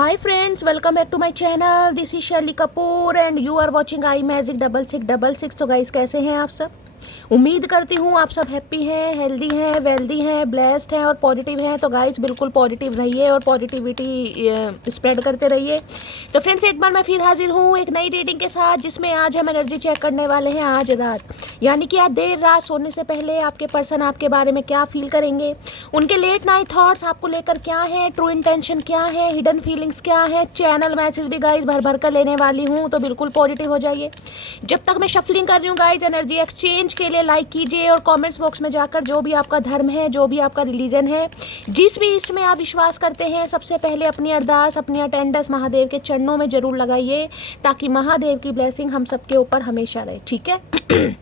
Hi friends, welcome back to my channel. This is Shelly Kapoor and you are watching I magic 6666। तो guys कैसे हैं आप सब? उम्मीद करती हूँ आप सब हैप्पी हैं, हेल्दी हैं, वेल्दी हैं, ब्लेस्ड हैं और पॉजिटिव हैं। तो गाइस बिल्कुल पॉजिटिव रहिए और पॉजिटिविटी स्प्रेड करते रहिए। तो फ्रेंड्स एक बार मैं फिर हाजिर हूँ एक नई रीडिंग के साथ, जिसमें आज हम एनर्जी चेक करने वाले हैं आज रात, यानी कि आज देर रात सोने से पहले आपके पर्सन आपके बारे में क्या फील करेंगे, उनके लेट नाइट थॉट्स आपको लेकर क्या है, ट्रू इंटेंशन क्या है, हिडन फीलिंग्स क्या है। चैनल मैसेज भी गाइस भर भर कर लेने वाली हूँ, तो बिल्कुल पॉजिटिव हो जाइए। जब तक मैं शफलिंग कर रही हूँ गाइस, एनर्जी एक्सचेंज के लिए लाइक कीजिए और कमेंट्स बॉक्स में जाकर जो भी आपका धर्म है, जो भी आपका रिलीजन है, जिस भी इष्ट में आप विश्वास करते हैं, सबसे पहले अपनी अरदास, अपनी अटेंडेंस महादेव के चरणों में जरूर लगाइए, ताकि महादेव की ब्लेसिंग हम सबके ऊपर हमेशा रहे। ठीक है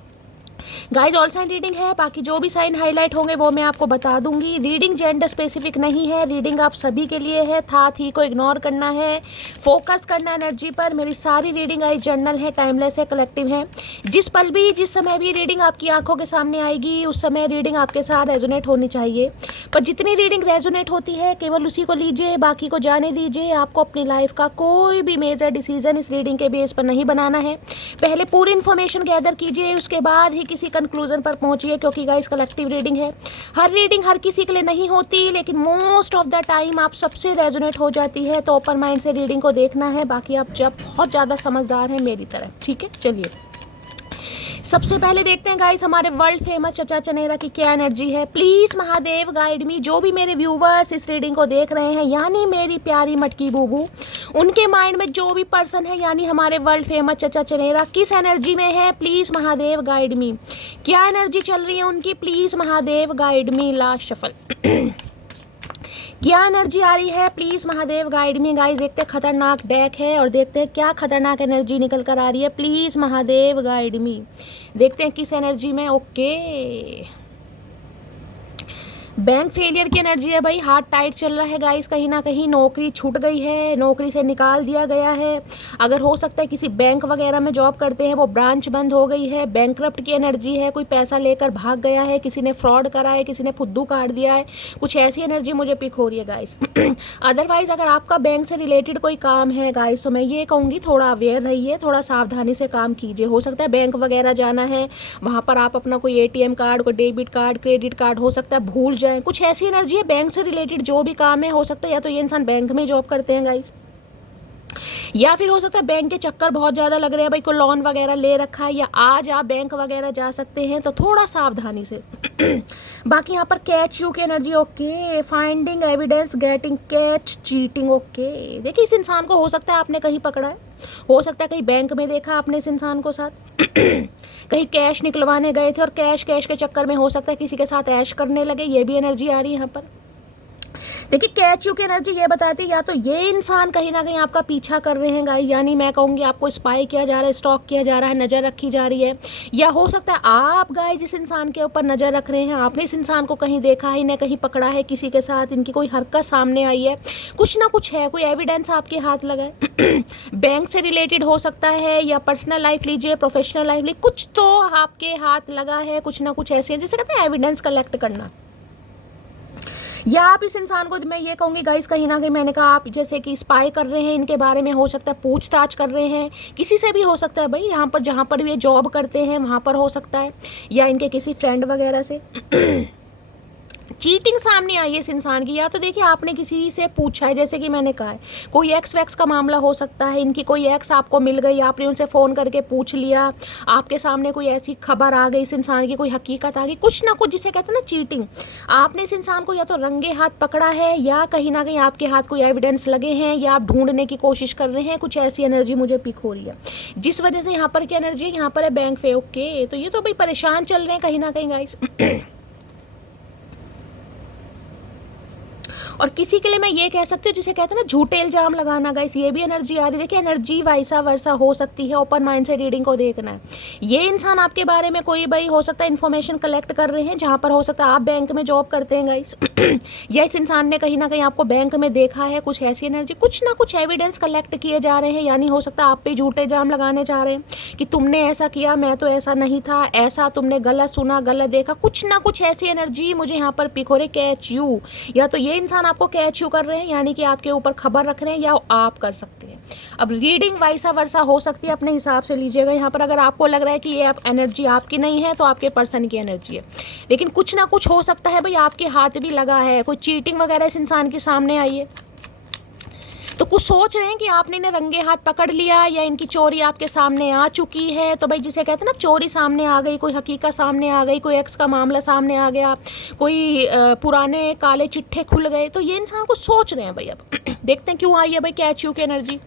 गाइस ऑल साइन रीडिंग है, बाकी जो भी साइन हाईलाइट होंगे वो मैं आपको बता दूंगी। रीडिंग जेंडर स्पेसिफिक नहीं है, रीडिंग आप सभी के लिए है। था थी को इग्नोर करना है, फोकस करना एनर्जी पर। मेरी सारी रीडिंग आई जनरल है, टाइमलेस है, कलेक्टिव है। जिस पल भी जिस समय भी रीडिंग आपकी आंखों के सामने आएगी, उस समय रीडिंग आपके साथ रेजोनेट होनी चाहिए। पर जितनी रीडिंग रेजोनेट होती है केवल उसी को लीजिए, बाकी को जाने दीजिए। आपको अपनी लाइफ का कोई भी मेजर डिसीजन इस रीडिंग के बेस पर नहीं बनाना है। पहले पूरी इन्फॉर्मेशन गैदर कीजिए, उसके बाद ही किसी कंक्लूजन पर पहुंचिए, क्योंकि गाइस कलेक्टिव रीडिंग है। हर रीडिंग हर किसी के लिए नहीं होती, लेकिन मोस्ट ऑफ द टाइम आप सबसे रेजोनेट हो जाती है। तो ओपन माइंड से रीडिंग को देखना है, बाकी आप जब बहुत ज़्यादा समझदार हैं मेरी तरह। ठीक है, चलिए सबसे पहले देखते हैं गाइस हमारे वर्ल्ड फेमस चचा चनेरा की क्या एनर्जी है। प्लीज़ महादेव गाइड मी। जो भी मेरे व्यूवर्स इस रीडिंग को देख रहे हैं, यानी मेरी प्यारी मटकी बूबू, उनके माइंड में जो भी पर्सन है, यानी हमारे वर्ल्ड फेमस चचा चनेरा, किस एनर्जी में है, प्लीज़ महादेव गाइड मी। क्या एनर्जी चल रही है उनकी, please Mahadev guide me. Last shuffle क्या एनर्जी आ रही है, please Mahadev guide me. Guys देखते हैं खतरनाक डेक है और देखते हैं क्या खतरनाक एनर्जी निकल कर आ रही है। प्लीज़ महादेव गाइड मी। देखते हैं किस एनर्जी में। ओके, बैंक फेलियर की एनर्जी है भाई। हार्ट टाइट चल रहा है गाइस, कहीं ना कहीं नौकरी छूट गई है, नौकरी से निकाल दिया गया है। अगर हो सकता है किसी बैंक वगैरह में जॉब करते हैं, वो ब्रांच बंद हो गई है। बैंकरप्ट की एनर्जी है, कोई पैसा लेकर भाग गया है, किसी ने फ्रॉड करा है, किसी ने फुद्दू काट दिया है। कुछ ऐसी एनर्जी मुझे पिक हो रही है गाइस। अदरवाइज अगर आपका बैंक से रिलेटेड कोई काम है गाइस, तो मैं ये कहूँगी थोड़ा अवेयर रहिए, थोड़ा सावधानी से काम कीजिए। हो सकता है बैंक वगैरह जाना है, वहाँ पर आप अपना कोई ATM कार्ड, कोई डेबिट कार्ड, क्रेडिट कार्ड हो सकता है भूल जाए। कुछ ऐसी एनर्जी है बैंक से रिलेटेड जो भी काम है, हो सकता है या तो ये इंसान बैंक में जॉब करते हैं गाइस, या फिर हो सकता है बैंक के चक्कर बहुत ज़्यादा लग रहे हैं भाई, कोई लोन वगैरह ले रखा है, या आज आप बैंक वगैरह जा सकते हैं, तो थोड़ा सावधानी से। बाकी यहाँ पर कैच यू की energy. Okay, finding evidence, getting catch, cheating. Okay, देखिए इस इंसान को हो सकता है आपने कहीं पकड़ा है, हो सकता है कहीं बैंक में देखा आपने इस इंसान को साथ। कहीं कैश निकलवाने गए थे और कैश के चक्कर में हो सकता है किसी के साथ ऐश करने लगे। ये भी एनर्जी आ रही है यहाँ पर। देखिए कैच यू की एनर्जी ये बताती है या तो ये इंसान कहीं ना कहीं आपका पीछा कर रहे हैं गाइस, यानी मैं कहूँगी आपको स्पाई किया जा रहा है, स्टॉक किया जा रहा है, नज़र रखी जा रही है। या हो सकता है आप गाइस इस इंसान के ऊपर नज़र रख रहे हैं, आपने इस इंसान को कहीं देखा है, इन्हें कहीं पकड़ा है, किसी के साथ इनकी कोई हरकत सामने आई है, कुछ ना कुछ है, कोई एविडेंस आपके हाथ लगा है। बैंक से रिलेटेड हो सकता है, या पर्सनल लाइफ लीजिए, प्रोफेशनल लाइफ लीजिए, कुछ तो आपके हाथ लगा है, कुछ ना कुछ ऐसे है जिसे कहते हैं एविडेंस कलेक्ट करना। या आप इस इंसान को, मैं ये कहूँगी गाइस कहीं ना कहीं मैंने कहा आप जैसे कि स्पाई कर रहे हैं इनके बारे में, हो सकता है पूछताछ कर रहे हैं, किसी से भी हो सकता है भाई, यहाँ पर जहाँ पर ये जॉब करते हैं वहाँ पर हो सकता है, या इनके किसी फ्रेंड वगैरह से। चीटिंग सामने आई है इस इंसान की, या तो देखिए आपने किसी से पूछा है, जैसे कि मैंने कहा है कोई एक्स वैक्स का मामला हो सकता है, इनकी कोई एक्स आपको मिल गई, आपने उनसे फ़ोन करके पूछ लिया, आपके सामने कोई ऐसी खबर आ गई, इस इंसान की कोई हकीकत आ गई, कुछ ना कुछ जिसे कहते हैं ना चीटिंग। आपने इस इंसान को या तो रंगे हाथ पकड़ा है, या कहीं ना कहीं आपके हाथ कोई एविडेंस लगे हैं, या आप ढूंढने की कोशिश कर रहे हैं। कुछ ऐसी एनर्जी मुझे पिक हो रही है, जिस वजह से यहाँ पर क्या एनर्जी है, यहाँ पर है बैंक पे। ओके, तो ये तो भाई परेशान चल रहे हैं कहीं ना कहीं गाइस। और किसी के लिए मैं ये कह सकती हूँ जिसे कहते हैं ना झूठे इल्जाम लगाना गाइस, ये भी एनर्जी आ रही है। देखिए एनर्जी वैसा वर्सा हो सकती है, ओपन माइंड से रीडिंग को देखना है। ये इंसान आपके बारे में कोई भाई हो सकता है इन्फॉर्मेशन कलेक्ट कर रहे हैं, जहाँ पर हो सकता है आप बैंक में जॉब करते हैं गाइस। या इस इंसान ने कहीं ना कहीं आपको बैंक में देखा है, कुछ ऐसी एनर्जी, कुछ ना कुछ एविडेंस कलेक्ट किए जा रहे हैं, यानी हो सकता है आप पे झूठे इल्जाम लगाने जा रहे हैं कि तुमने ऐसा किया, मैं तो ऐसा नहीं था, ऐसा तुमने गलत सुना, गलत देखा, कुछ ना कुछ ऐसी एनर्जी मुझे यहाँ पर पिक हो रही। कैच यू, या तो ये इंसान आपको कैच यू कर रहे हैं, यानी कि आपके ऊपर खबर रख रहे हैं, या आप कर सकते हैं। अब रीडिंग वाइसा वर्सा हो सकती है, अपने हिसाब से लीजिएगा। यहाँ पर अगर आपको लग रहा है कि ये एनर्जी आपकी नहीं है तो आपके पर्सन की एनर्जी है, लेकिन कुछ ना कुछ हो सकता है भाई आपके हाथ भी लगा है, कोई चीटिंग वगैरह इस इंसान के सामने आई है, तो कुछ सोच रहे हैं कि आपने इन्हें रंगे हाथ पकड़ लिया या इनकी चोरी आपके सामने आ चुकी है। तो भाई जिसे कहते हैं ना, चोरी सामने आ गई, कोई हकीकत सामने आ गई, कोई एक्स का मामला सामने आ गया, कोई पुराने काले चिट्ठे खुल गए, तो ये इंसान कुछ सोच रहे हैं भाई। अब देखते हैं क्यों आई है भाई कैच यू की एनर्जी।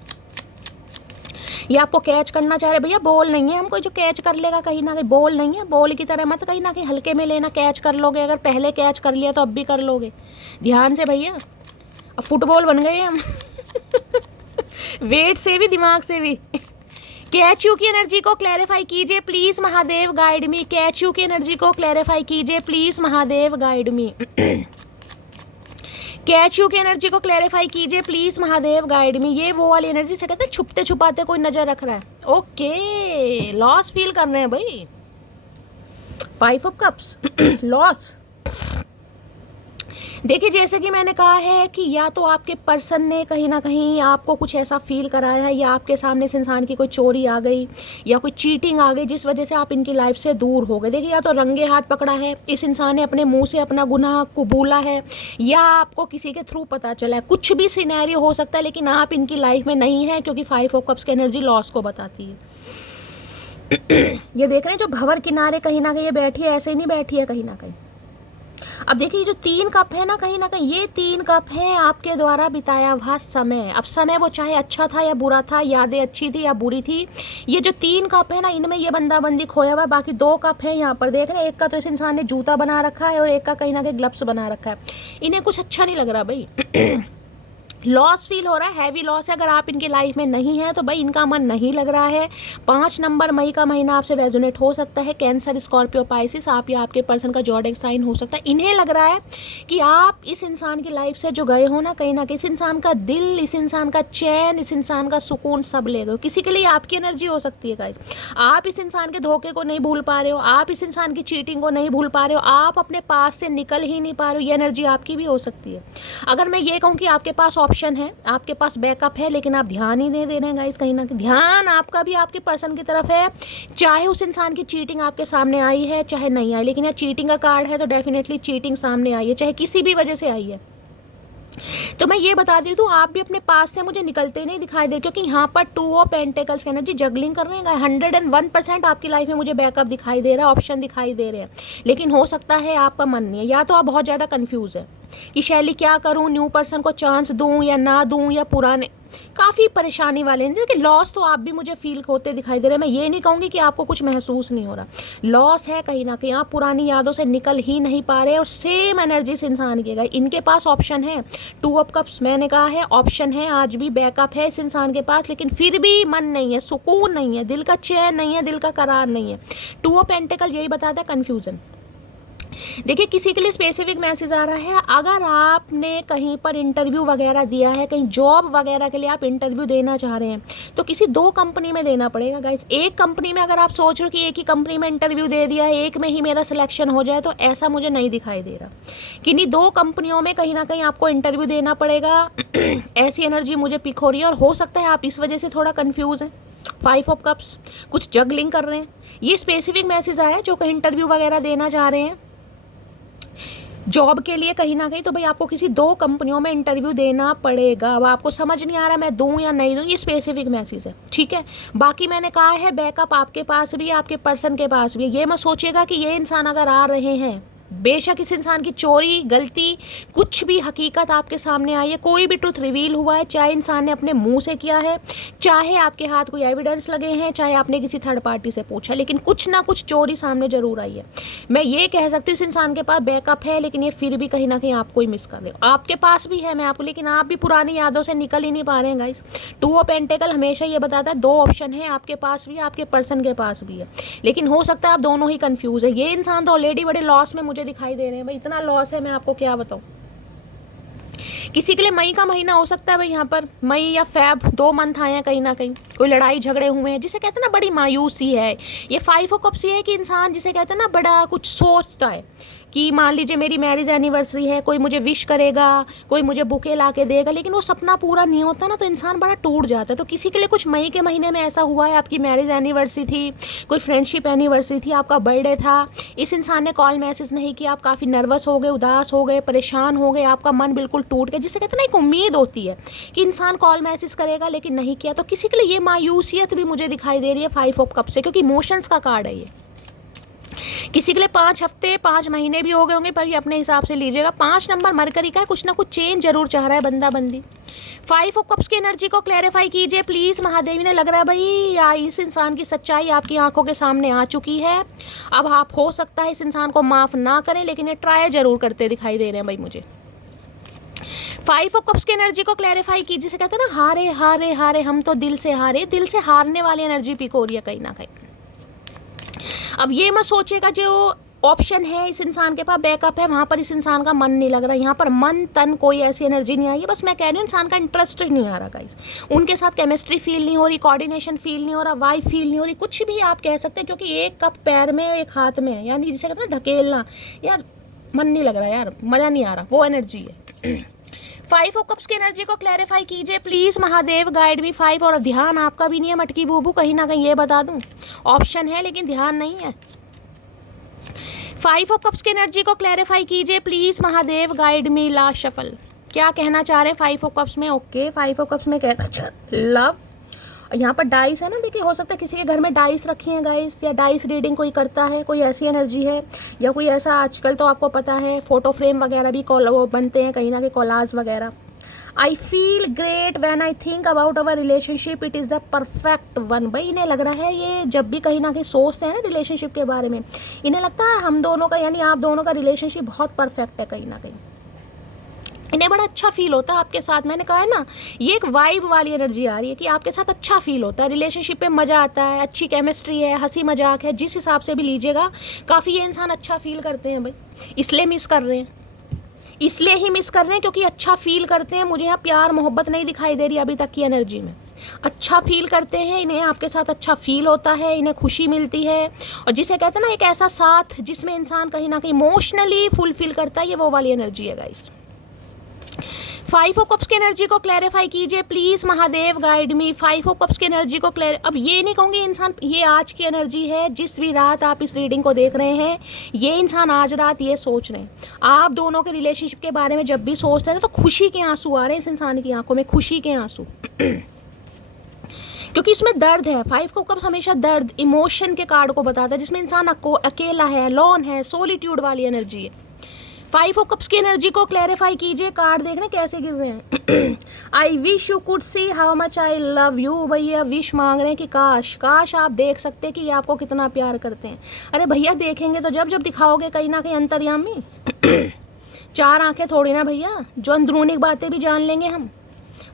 ये आपको कैच करना चाह रहे भैया, बॉल नहीं है हमको जो कैच कर लेगा, कहीं ना कहीं बॉल नहीं है, बॉल की तरह मत कहीं ना कहीं हल्के में लेना, कैच कर लोगे। अगर पहले कैच कर लिया तो अब भी कर लोगे, ध्यान से भैया। अब फुटबॉल बन गए हम वेट से भी दिमाग से भी। कैच यू की एनर्जी को क्लैरिफाई कीजिए please Mahadev, guide me. Catch you की एनर्जी को क्लैरिफाई कीजिए please Mahadev, guide me. Catch you की एनर्जी को क्लैरिफाई कीजिए प्लीज महादेव, गाइड मी। ये वो वाली एनर्जी से कहते हैं छुपते छुपाते कोई नजर रख रहा है। ओके, लॉस फील कर रहे हैं भाई। 5 ऑफ कप्स लॉस। देखिए जैसे कि मैंने कहा है कि या तो आपके पर्सन ने कहीं ना कहीं आपको कुछ ऐसा फील कराया है, या आपके सामने इस इंसान की कोई चोरी आ गई या कोई चीटिंग आ गई जिस वजह से आप इनकी लाइफ से दूर हो गए। देखिए या तो रंगे हाथ पकड़ा है, इस इंसान ने अपने मुंह से अपना गुनाह कबूला है, या आपको किसी के थ्रू पता चला है। कुछ भी सिनेरियो हो सकता है, लेकिन आप इनकी लाइफ में नहीं है, क्योंकि 5 ऑफ कप्स की एनर्जी लॉस को बताती है। ये देख रहे हैं जो भंवर किनारे कहीं ना कहीं ये बैठी है, ऐसे ही नहीं बैठी है कहीं ना कहीं। अब देखिए जो 3 कप है ना, कहीं ना कहीं ये 3 कप है आपके द्वारा बिताया हुआ समय। अब समय वो चाहे अच्छा था या बुरा था, यादें अच्छी थी या बुरी थी, ये जो 3 कप है ना, इनमें ये बंदाबंदी खोया हुआ है। बाकी 2 कप है यहाँ पर देख रहे हैं, एक का तो इस इंसान ने जूता बना रखा है और एक का कहीं ना कहीं ग्लव्स बना रखा है। इन्हें कुछ अच्छा नहीं लग रहा भाई। लॉस फील हो रहा है, हैवी लॉस है। अगर आप इनकी लाइफ में नहीं है तो भाई इनका मन नहीं लग रहा है। 5 नंबर मई का महीना आपसे रेजोनेट हो सकता है। कैंसर, स्कॉर्पियो, पाइसिस, आप या आपके पर्सन का ज़ोडिएक साइन हो सकता है। इन्हें लग रहा है कि आप इस इंसान की लाइफ से जो गए हो ना, कहीं ना कहीं इस इंसान का दिल, इस इंसान का चैन, इस इंसान का सुकून सब ले गए हो। किसी के लिए आपकी एनर्जी हो सकती है गाइस। आप इस इंसान के धोखे को नहीं भूल पा रहे हो, आप इस इंसान की चीटिंग को नहीं भूल पा रहे हो, आप अपने पास से निकल ही नहीं पा रहे हो। ये एनर्जी आपकी भी हो सकती है। अगर मैं ये कहूँ कि आपके पास ऑप्शन है, आपके पास बैकअप है, लेकिन आप ध्यान ही नहीं दे रहे हैं गाइस। कहीं ना कहीं ध्यान आपका भी आपके पर्सन की तरफ है। चाहे उस इंसान की चीटिंग आपके सामने आई है चाहे नहीं आई, लेकिन यह चीटिंग का कार्ड है तो डेफिनेटली चीटिंग सामने आई है, चाहे किसी भी वजह से आई है। तो मैं ये बता दी, तो आप भी अपने पास से मुझे निकलते नहीं दिखाई दे, क्योंकि यहाँ पर 2 ऑफ पेंटिकल्स की एनर्जी जगलिंग कर रहे हैं। 101% आपकी लाइफ में मुझे बैकअप दिखाई दे रहा है, ऑप्शन दिखाई दे रहे हैं, लेकिन हो सकता है आपका मन नहीं है, या तो आप बहुत ज़्यादा कंफ्यूज है कि शैली क्या करूँ, न्यू पर्सन को चांस दूँ या ना दूँ, या पुराने काफ़ी परेशानी वाले हैं। देखिए लॉस तो आप भी मुझे फील होते दिखाई दे रहे हैं। मैं ये नहीं कहूँगी कि आपको कुछ महसूस नहीं हो रहा, लॉस है कहीं ना कहीं। आप पुरानी यादों से निकल ही नहीं पा रहे, और सेम एनर्जी से इंसान की गई। इनके पास ऑप्शन है, 2 ऑफ कप्स मैंने कहा है, ऑप्शन है, आज भी बैकअप है इस इंसान के पास, लेकिन फिर भी मन नहीं है, सुकून नहीं है, दिल का चैन नहीं है, दिल का करार नहीं है। 2 ऑफ पेंटिकल यही बताता है, कन्फ्यूजन। देखिए किसी के लिए स्पेसिफिक मैसेज आ रहा है, अगर आपने कहीं पर इंटरव्यू वगैरह दिया है, कहीं जॉब वगैरह के लिए आप इंटरव्यू देना चाह रहे हैं, तो किसी 2 कंपनी में देना पड़ेगा गाइस। एक कंपनी में अगर आप सोच रहे हो कि एक ही कंपनी में इंटरव्यू दे दिया है, एक में ही मेरा सिलेक्शन हो जाए, तो ऐसा मुझे नहीं दिखाई दे रहा। किन्हीं 2 कंपनियों में कहीं ना कहीं आपको इंटरव्यू देना पड़ेगा, ऐसी एनर्जी मुझे पिक हो रही है। और हो सकता है आप इस वजह से थोड़ा कन्फ्यूज़ हैं। 5 ऑफ कप्स कुछ जगलिंग कर रहे हैं। ये स्पेसिफिक मैसेज आया जो कहीं इंटरव्यू वगैरह देना चाह रहे हैं जॉब के लिए कहीं ना कहीं, तो भाई आपको किसी 2 कंपनियों में इंटरव्यू देना पड़ेगा। अब आपको समझ नहीं आ रहा मैं दूं या नहीं दूं, ये स्पेसिफिक मैसेज है, ठीक है। बाकी मैंने कहा है बैकअप आपके पास भी है, आपके पर्सन के पास भी है। ये मत सोचिएगा कि ये इंसान अगर आ रहे हैं, बेशक इस इंसान की चोरी, गलती, कुछ भी हकीकत आपके सामने आई है, कोई भी ट्रुथ रिवील हुआ है, चाहे इंसान ने अपने मुंह से किया है, चाहे आपके हाथ कोई एविडेंस लगे हैं, चाहे आपने किसी थर्ड पार्टी से पूछा, लेकिन कुछ ना कुछ चोरी सामने जरूर आई है। मैं ये कह सकती हूँ इस इंसान के पास बैकअप है, लेकिन ये फिर भी कहीं ना कहीं आपको ही मिस कर रहे हो। आपके पास भी है मैं आपको, लेकिन आप भी पुरानी यादों से निकल ही नहीं पा रहे हैं गाइस। 2 ऑफ पेंटिकल हमेशा ये बताता है 2 ऑप्शन है, आपके पास भी, आपके पर्सन के पास भी है, लेकिन हो सकता है आप दोनों ही कंफ्यूज है। ये इंसान तो ऑलरेडी बड़े लॉस में मुझे दिखाई दे रहे हैं भाई, इतना लॉस है मैं आपको क्या बताऊं। किसी के लिए मई का महीना हो सकता है भाई, यहाँ पर मई या फेब 2 मंथ आए हैं, कहीं ना कहीं कोई लड़ाई झगड़े हुए हैं, जिसे कहते हैं ना बड़ी मायूसी है। ये 5 ऑफ कप्स ये है कि इंसान जिसे कहते हैं ना बड़ा कुछ सोचता है कि मान लीजिए मेरी मैरिज एनिवर्सरी है, कोई मुझे विश करेगा, कोई मुझे बुके ला के देगा, लेकिन वो सपना पूरा नहीं होता ना, तो इंसान बड़ा टूट जाता है। तो किसी के लिए कुछ मई के महीने में ऐसा हुआ है, आपकी मैरिज एनिवर्सरी थी, कोई फ्रेंडशिप एनिवर्सरी थी, आपका बर्थडे था, इस इंसान ने कॉल मैसेज नहीं किया, आप काफ़ी नर्वस हो गए, उदास हो गए, परेशान हो गए, आपका मन बिल्कुल टूट गया, जिसे कहते हैं ना एक उम्मीद होती है कि इंसान कॉल मैसेज करेगा, लेकिन नहीं किया। तो किसी के लिए ये मायूसियत भी मुझे दिखाई दे रही है 5 ऑफ कप से, क्योंकि इमोशंस का कार्ड है ये। किसी के लिए 5 हफ्ते 5 महीने भी हो गए होंगे, पर ये अपने हिसाब से लीजिएगा। 5 नंबर मरकरी का है, कुछ ना कुछ चेंज जरूर चाह रहा है बंदा बंदी। 5 ऑफ कप्स की एनर्जी को क्लैरिफाई कीजिए प्लीज महादेवी ने। लग रहा है भाई या इस इंसान की सच्चाई आपकी आंखों के सामने आ चुकी है। अब आप हो सकता है इस इंसान को माफ ना करें, लेकिन ये ट्राई जरूर करते दिखाई दे रहे हैं भाई मुझे। 5 ऑफ कप्स की एनर्जी को क्लैरिफाई कीजिए। जिसे कहते हैं ना हारे हारे हारे, हम तो दिल से हारे, दिल से हारने वाली एनर्जी पिक हो रही है कहीं ना कहीं। अब ये मत सोचेगा जो ऑप्शन है इस इंसान के पास बैकअप है, वहाँ पर इस इंसान का मन नहीं लग रहा, यहाँ पर मन तन कोई ऐसी एनर्जी नहीं आई है। बस मैं कह रही हूँ इंसान का इंटरेस्ट नहीं आ रहा गाइस, उनके साथ केमिस्ट्री फील नहीं हो रही, कोऑर्डिनेशन फील नहीं हो रहा, वाइब फील नहीं हो रही, कुछ भी आप कह सकते हैं, क्योंकि एक कप पैर में एक हाथ में है, यानी जिसे कहते हैं ढकेलना, यार मन नहीं लग रहा यार, मज़ा नहीं आ रहा, वो एनर्जी है। 5 ऑफ कप्स की एनर्जी को क्लैरिफाई कीजिए प्लीज महादेव, गाइड भी 5। और ध्यान आपका भी नहीं है मटकी बूबू, कहीं ना कहीं ये बता दूं, ऑप्शन है लेकिन ध्यान नहीं है। 5 ऑफ कप्स की एनर्जी को क्लैरिफाई कीजिए please Mahadev, guide me last shuffle. क्या कहना चाह रहे हैं 5 ऑफ कप्स में? ओके 5 ऑफ कप्स में कहना चाह लव। यहाँ पर डाइस है ना, देखिए हो सकता है किसी के घर में डाइस रखी हैं गाइस, या डाइस रीडिंग कोई करता है, कोई ऐसी एनर्जी है, या कोई ऐसा आजकल तो आपको पता है फोटो फ्रेम वगैरह भी वो बनते हैं कहीं ना कहीं, कोलाज वगैरह। I feel great when I think about our relationship, it is the perfect one. भाई इन्हें लग रहा है ये जब भी कहीं ना कहीं सोचते हैं ना रिलेशनशिप के बारे में, इन्हें लगता है हम दोनों का यानी आप दोनों का रिलेशनशिप बहुत परफेक्ट है कहीं ना कहीं, इन्हें बड़ा अच्छा फील होता है आपके साथ। मैंने कहा है ना, ये एक वाइब वाली एनर्जी आ रही है कि आपके साथ अच्छा फील होता है, रिलेशनशिप में मज़ा आता है, अच्छी केमिस्ट्री है, हंसी मजाक है, जिस हिसाब से भी लीजिएगा काफ़ी ये इंसान अच्छा फील करते हैं भाई, इसलिए मिस कर रहे हैं, इसलिए ही मिस कर रहे हैं क्योंकि अच्छा फील करते हैं। मुझे यहाँ प्यार मोहब्बत नहीं दिखाई दे रही अभी तक की एनर्जी में, अच्छा फील करते हैं, इन्हें आपके साथ अच्छा फील होता है, इन्हें खुशी मिलती है, और जिसे कहते हैं ना एक ऐसा साथ जिसमें इंसान कहीं ना कहीं इमोशनली फुलफिल करता है, ये वो वाली एनर्जी है गाइस। 5 ऑफ कप्स की एनर्जी को क्लैरिफाई कीजिए please Mahadev, guide me. 5 of cups की एनर्जी को अब ये नहीं कहूँगी इंसान, ये आज की एनर्जी है, जिस भी रात आप इस रीडिंग को देख रहे हैं, ये इंसान आज रात ये सोच रहे हैं, आप दोनों के रिलेशनशिप के बारे में जब भी सोचते हैं ना, तो खुशी के आंसू आ रहे हैं इस इंसान की आंखों में, खुशी के आंसू क्योंकि इसमें दर्द है। 5 ऑफ कप्स हमेशा दर्द, इमोशन के कार्ड को बताता है, जिसमें इंसान अकेला है, लॉन है, सोलिट्यूड वाली एनर्जी है। 5 ऑफ कप्स की एनर्जी को क्लैरिफाई कीजिए। कार्ड देखने कैसे गिर रहे हैं। I wish you could see how much I love you. भैया विश मांग रहे हैं कि काश काश आप देख सकते कि ये आपको कितना प्यार करते हैं। अरे भैया देखेंगे तो जब जब दिखाओगे कहीं ना कहीं अंतर्यामी। 4 आंखें थोड़ी ना भैया, जो अंदरूनी बातें भी जान लेंगे हम,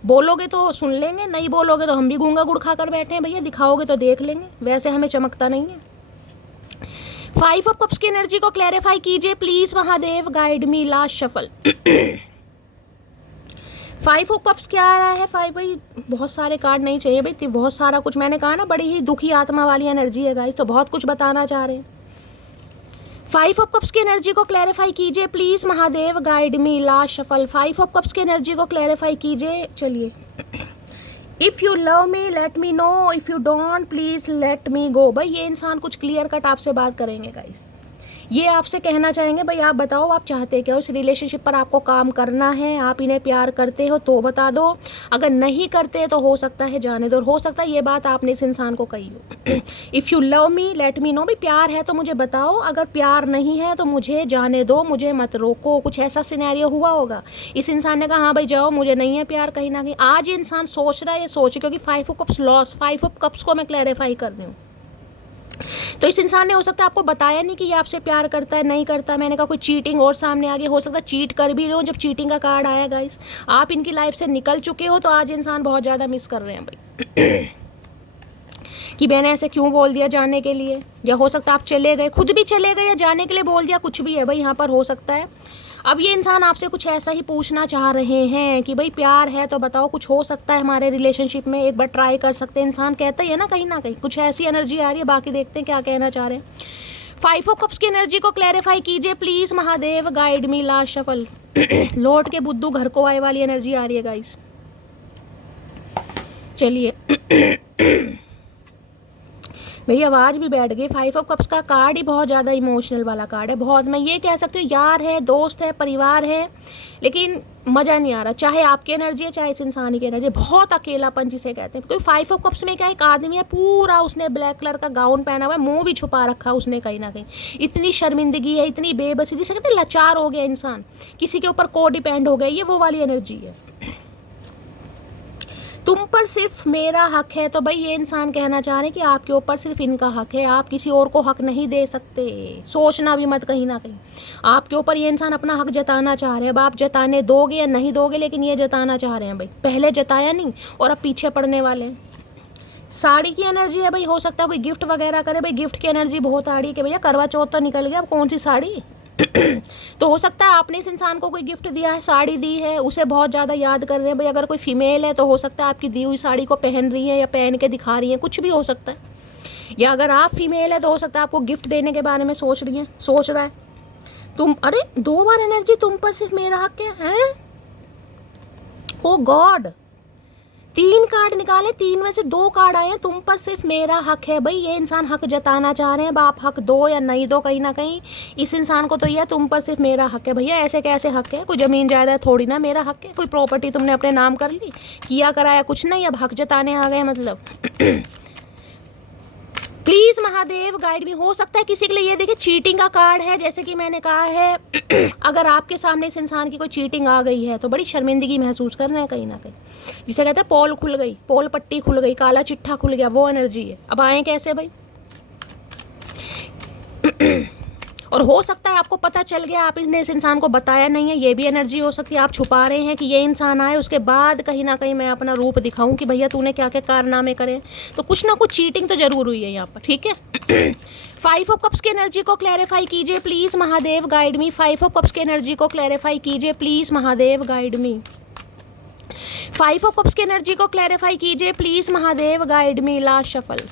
बोलोगे तो सुन लेंगे, नहीं बोलोगे तो हम भी गूंगा गुड़ खाकर बैठे हैं भैया, दिखाओगे तो देख लेंगे, वैसे हमें चमकता नहीं है। 5 ऑफ कप्स की एनर्जी को क्लैरिफाई कीजिए please Mahadev, guide me last shuffle. 5 of cups क्या आ रहा है? 5 भाई बहुत सारे कार्ड नहीं चाहिए भाई, बहुत सारा कुछ, मैंने कहा ना बड़ी ही दुखी आत्मा वाली एनर्जी है गाइस, तो बहुत कुछ बताना चाह रहे हैं। 5 ऑफ कप्स की एनर्जी को क्लैरिफाई कीजिए please Mahadev, guide me last shuffle. 5 of cups की एनर्जी को क्लैरिफाई कीजिए। चलिए, if you love me let me know, if you don't please let me go. भाई ये इंसान कुछ क्लियर कट आपसे बात करेंगे गाइस, ये आपसे कहना चाहेंगे भाई आप बताओ आप चाहते क्या हो, इस रिलेशनशिप पर आपको काम करना है, आप इन्हें प्यार करते हो तो बता दो, अगर नहीं करते तो हो सकता है जाने दो, हो सकता है ये बात आपने इस इंसान को कही हो। If you love me let me no, भाई प्यार है तो मुझे बताओ, अगर प्यार नहीं है तो मुझे जाने दो, मुझे मत रोको। कुछ ऐसा सिनेरियो हुआ होगा, इस इंसान ने कहा हाँ भाई जाओ, मुझे नहीं है प्यार कहीं ना कहीं। आज ये इंसान सोच रहा है, ये सोच, क्योंकि 5 of cups loss, 5 of cups को मैं क्लैरिफाई कर रही हूँ, तो इस इंसान ने हो सकता है आपको बताया नहीं कि ये आपसे प्यार करता है नहीं करता। मैंने कहा कोई चीटिंग और सामने आ गई, हो सकता है चीट कर भी रहे हो, जब चीटिंग का कार्ड आया गाइस आप इनकी लाइफ से निकल चुके हो, तो आज इंसान बहुत ज़्यादा मिस कर रहे हैं भाई कि मैंने ऐसे क्यों बोल दिया जाने के लिए, या हो सकता है आप चले गए, खुद भी चले गए, या जाने के लिए बोल दिया, कुछ भी है भाई यहाँ पर हो सकता है। अब ये इंसान आपसे कुछ ऐसा ही पूछना चाह रहे हैं कि भाई प्यार है तो बताओ, कुछ हो सकता है हमारे रिलेशनशिप में, एक बार ट्राई कर सकते हैं। इंसान कहता ही है ना कहीं कुछ ऐसी एनर्जी आ रही है, बाकी देखते हैं क्या कहना चाह रहे हैं। फाइव ऑफ कप्स की एनर्जी को क्लैरिफाई कीजिए please Mahadev, guide me, last shuffle. लौट के बुद्धू घर को आए वाली एनर्जी आ रही है गाइस। चलिए मेरी आवाज़ भी बैठ गई। फाइव ऑफ कप्स का कार्ड ही बहुत ज़्यादा इमोशनल वाला कार्ड है, बहुत, मैं ये कह सकती हूँ यार है, दोस्त है, परिवार है, लेकिन मज़ा नहीं आ रहा। चाहे आपकी एनर्जी है चाहे इस इंसान की एनर्जी, बहुत अकेलापन जिसे कहते हैं। क्योंकि फाइव ऑफ कप्स में क्या, एक आदमी है पूरा, उसने ब्लैक कलर का गाउन पहना हुआ है, मुंह भी छुपा रखा है उसने कहीं ना कहीं। इतनी शर्मिंदगी है, इतनी बेबसी, जिसे कहते हैं लाचार हो गया इंसान, किसी के ऊपर को डिपेंड हो गया, ये वो वाली एनर्जी है। तुम पर सिर्फ मेरा हक है, तो भाई ये इंसान कहना चाह रहे हैं कि आपके ऊपर सिर्फ इनका हक है, आप किसी और को हक नहीं दे सकते। सोचना भी मत कहीं ना कहीं, आपके ऊपर ये इंसान अपना हक जताना चाह रहे हैं। अब आप जताने दोगे या नहीं दोगे, लेकिन ये जताना चाह रहे हैं भाई। पहले जताया नहीं और अब पीछे पड़ने वाले हैं। साड़ी की एनर्जी है भाई, हो सकता है कोई गिफ्ट वगैरह करे। भाई गिफ्ट की एनर्जी बहुत आ रही है कि भैया करवा चौथ तो निकल गया, अब कौन सी साड़ी। तो हो सकता है आपने इस इंसान को कोई गिफ्ट दिया है, साड़ी दी है, उसे बहुत ज़्यादा याद कर रहे हैं भाई। अगर कोई फीमेल है तो हो सकता है आपकी दी हुई साड़ी को पहन रही है या पहन के दिखा रही है, कुछ भी हो सकता है। या अगर आप फीमेल है तो हो सकता है आपको गिफ्ट देने के बारे में सोच रही है, सोच रहा है। तुम, अरे 2 बार एनर्जी, तुम पर सिर्फ मेरा हक है। ओ गॉड, 3 कार्ड निकाले, 3 में से 2 कार्ड आए हैं, तुम पर सिर्फ मेरा हक है। भाई ये इंसान हक जताना चाह रहे हैं। अब आप हक दो या नहीं दो, कहीं ना कहीं इस इंसान को तो यह तुम पर सिर्फ मेरा हक है। भैया ऐसे कैसे हक है, कोई ज़मीन जायदाद थोड़ी ना मेरा हक है, कोई प्रॉपर्टी तुमने अपने नाम कर ली, किया कराया कुछ नहीं, अब हक जताने आ गए मतलब। प्लीज़ महादेव गाइड भी। हो सकता है किसी के लिए ये देखिए चीटिंग का कार्ड है, जैसे कि मैंने कहा है। अगर आपके सामने इस इंसान की कोई चीटिंग आ गई है तो बड़ी शर्मिंदगी महसूस कर रहे हैं कहीं ना कहीं, जिसे कहते हैं पोल खुल गई, पोल पट्टी खुल गई, काला चिट्ठा खुल गया, वो एनर्जी है। अब आए कैसे भाई। और हो सकता है आपको पता चल गया, आपने इस इंसान को बताया नहीं है, ये भी एनर्जी हो सकती है। आप छुपा रहे हैं कि ये इंसान आए, उसके बाद कहीं ना कहीं मैं अपना रूप दिखाऊं कि भैया तूने क्या क्या कारनामे करे। तो कुछ ना कुछ चीटिंग तो जरूर हुई है यहाँ पर, ठीक है। 5 ऑफ कप्स की एनर्जी को क्लैरिफाई कीजिए please Mahadev, guide me. 5 of cups की एनर्जी को क्लैरिफाई कीजिए please Mahadev, guide me. 5 of cups की एनर्जी को क्लैरिफाई कीजिए please Mahadev, guide me, last shuffle.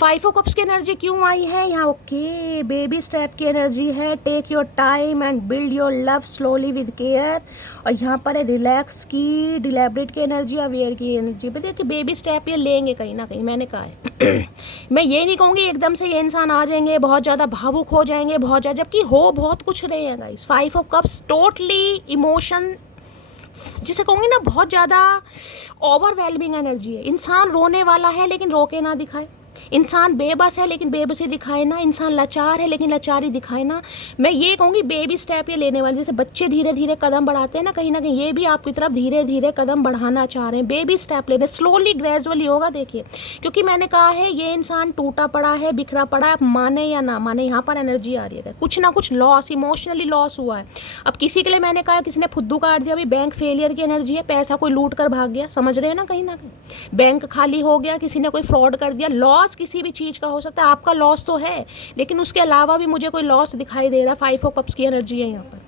5 of cups की एनर्जी क्यों आई है यहाँ, ओके, बेबी स्टेप की एनर्जी है। Take your time and build your love slowly with care. और यहाँ पर है रिलैक्स की, डिलेबरेट की एनर्जी, अवेयर की एनर्जी। देखिए बेबी स्टेप ये लेंगे कहीं ना कहीं, मैंने कहा है। मैं ये नहीं कहूँगी एकदम से ये इंसान आ जाएंगे, बहुत ज़्यादा भावुक हो जाएंगे, बहुत ज़्यादा, जबकि हो बहुत कुछ रहे हैं guys. 5 of cups totally emotion, जिसे कहूँगी ना, बहुत ज़्यादा ओवरवेलमिंग एनर्जी है। इंसान रोने वाला है लेकिन रोके ना दिखाए, इंसान बेबस है लेकिन बेबसी दिखाए ना, इंसान लाचार है लेकिन लाचारी दिखाए ना। मैं ये कहूँगी बेबी स्टेप ये लेने वाले, जैसे बच्चे धीरे धीरे कदम बढ़ाते हैं ना, कहीं ना कहीं ये भी आपकी तरफ धीरे धीरे कदम बढ़ाना चाह रहे हैं। बेबी स्टेप लेने, स्लोली ग्रेजुअली होगा देखिए। क्योंकि मैंने कहा है ये इंसान टूटा पड़ा है, बिखरा पड़ा है, माने या ना माने, यहाँ पर एनर्जी आ रही है कुछ ना कुछ लॉस, इमोशनली लॉस हुआ है। अब किसी के लिए मैंने कहा किसी ने फुद्दू काट दिया, अभी बैंक फेलियर की एनर्जी है, पैसा कोई लूट कर भाग गया, समझ रहे हैं ना, कहीं ना कहीं बैंक खाली हो गया, किसी ने कोई फ्रॉड कर दिया। लॉस किसी भी चीज़ का हो सकता है, आपका लॉस तो है लेकिन उसके अलावा भी मुझे कोई लॉस दिखाई दे रहा है। 5 ऑफ कप्स की एनर्जी है यहाँ पर।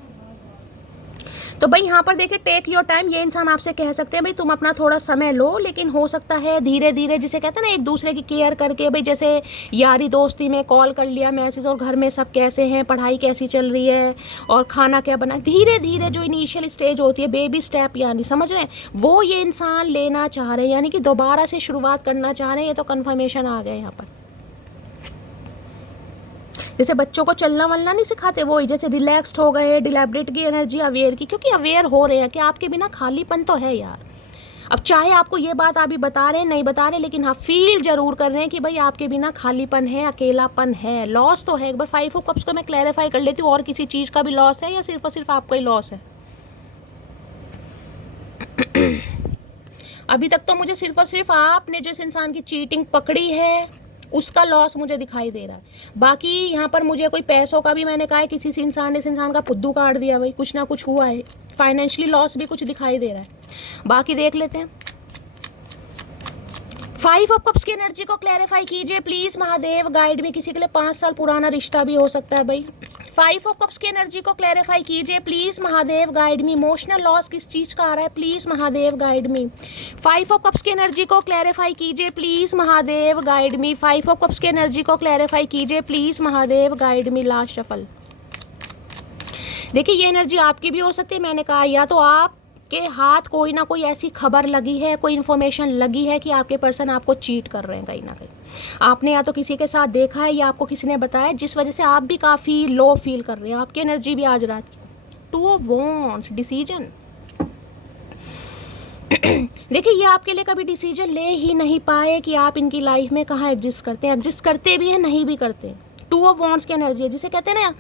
तो भाई यहाँ पर देखिए टेक योर टाइम, ये इंसान आपसे कह सकते हैं भाई तुम अपना थोड़ा समय लो, लेकिन हो सकता है धीरे धीरे, जिसे कहते हैं ना एक दूसरे की केयर करके, भाई जैसे यारी दोस्ती में कॉल कर लिया, मैसेज, और घर में सब कैसे हैं, पढ़ाई कैसी चल रही है, और खाना क्या बना, धीरे धीरे जो इनिशियल स्टेज होती है, बेबी स्टेप, यानी समझ रहे हैं, वो ये इंसान लेना चाह रहे हैं, यानी कि दोबारा से शुरुआत करना चाह रहे हैं। ये तो कन्फर्मेशन आ गया यहाँ पर। जैसे बच्चों को चलना वलना नहीं सिखाते, वो जैसे रिलैक्स्ड हो गए, डिलेबरेट की एनर्जी, अवेयर की, क्योंकि अवेयर हो रहे हैं कि आपके बिना खालीपन तो है यार। अब चाहे आपको ये बात अभी बता रहे हैं, नहीं बता रहे, लेकिन हाँ फील जरूर कर रहे हैं कि भाई आपके बिना खालीपन है, अकेलापन है, लॉस तो है। एक बार 5 ऑफ कप्स को मैं क्लैरिफाई कर लेती हूँ, और किसी चीज़ का भी लॉस है या सिर्फ और सिर्फ आपका ही लॉस है। अभी तक तो मुझे सिर्फ और सिर्फ आपने जिस इंसान की चीटिंग पकड़ी है उसका लॉस मुझे दिखाई दे रहा है। बाकी यहाँ पर मुझे कोई पैसों का भी, मैंने कहा है किसी से इंसान ने इस इंसान का फुद्दू काट दिया, भाई कुछ ना कुछ हुआ है, फाइनेंशियली लॉस भी कुछ दिखाई दे रहा है। बाकी देख लेते हैं। 5 ऑफ कप्स की एनर्जी को क्लैरिफाई कीजिए प्लीज महादेव, गाइड में। किसी के लिए 5 साल पुराना रिश्ता भी हो सकता है भाई। 5 ऑफ कप्स की एनर्जी को क्लैरिफाई कीजिए please Mahadev, guide me. Emotional loss किस चीज का आ रहा है, please Mahadev guide me. 5 of cups की एनर्जी को क्लैरिफाई कीजिए please Mahadev, guide me. 5 of cups की एनर्जी को क्लैरिफाई कीजिए please Mahadev, guide me. Last shuffle. देखिए ये एनर्जी आपकी भी हो सकती है। मैंने कहा या तो आपके हाथ कोई ना कोई ऐसी खबर लगी है, कोई इन्फॉर्मेशन लगी है कि आपके पर्सन आपको चीट कर रहे हैं कहीं ना कहीं। आपने या तो किसी के साथ देखा है या आपको किसी ने बताया, जिस वजह से आप भी काफ़ी लो फील कर रहे हैं। आपकी एनर्जी भी आज रात की 2 ऑफ वॉन्ड्स, डिसीजन। देखिए ये आपके लिए कभी डिसीजन ले ही नहीं पाए कि आप इनकी लाइफ में कहाँ एग्जिस्ट करते हैं। एग्जिस्ट करते भी हैं, नहीं भी करते। 2 ऑफ वॉन्ड्स की एनर्जी है, जिसे कहते हैं ना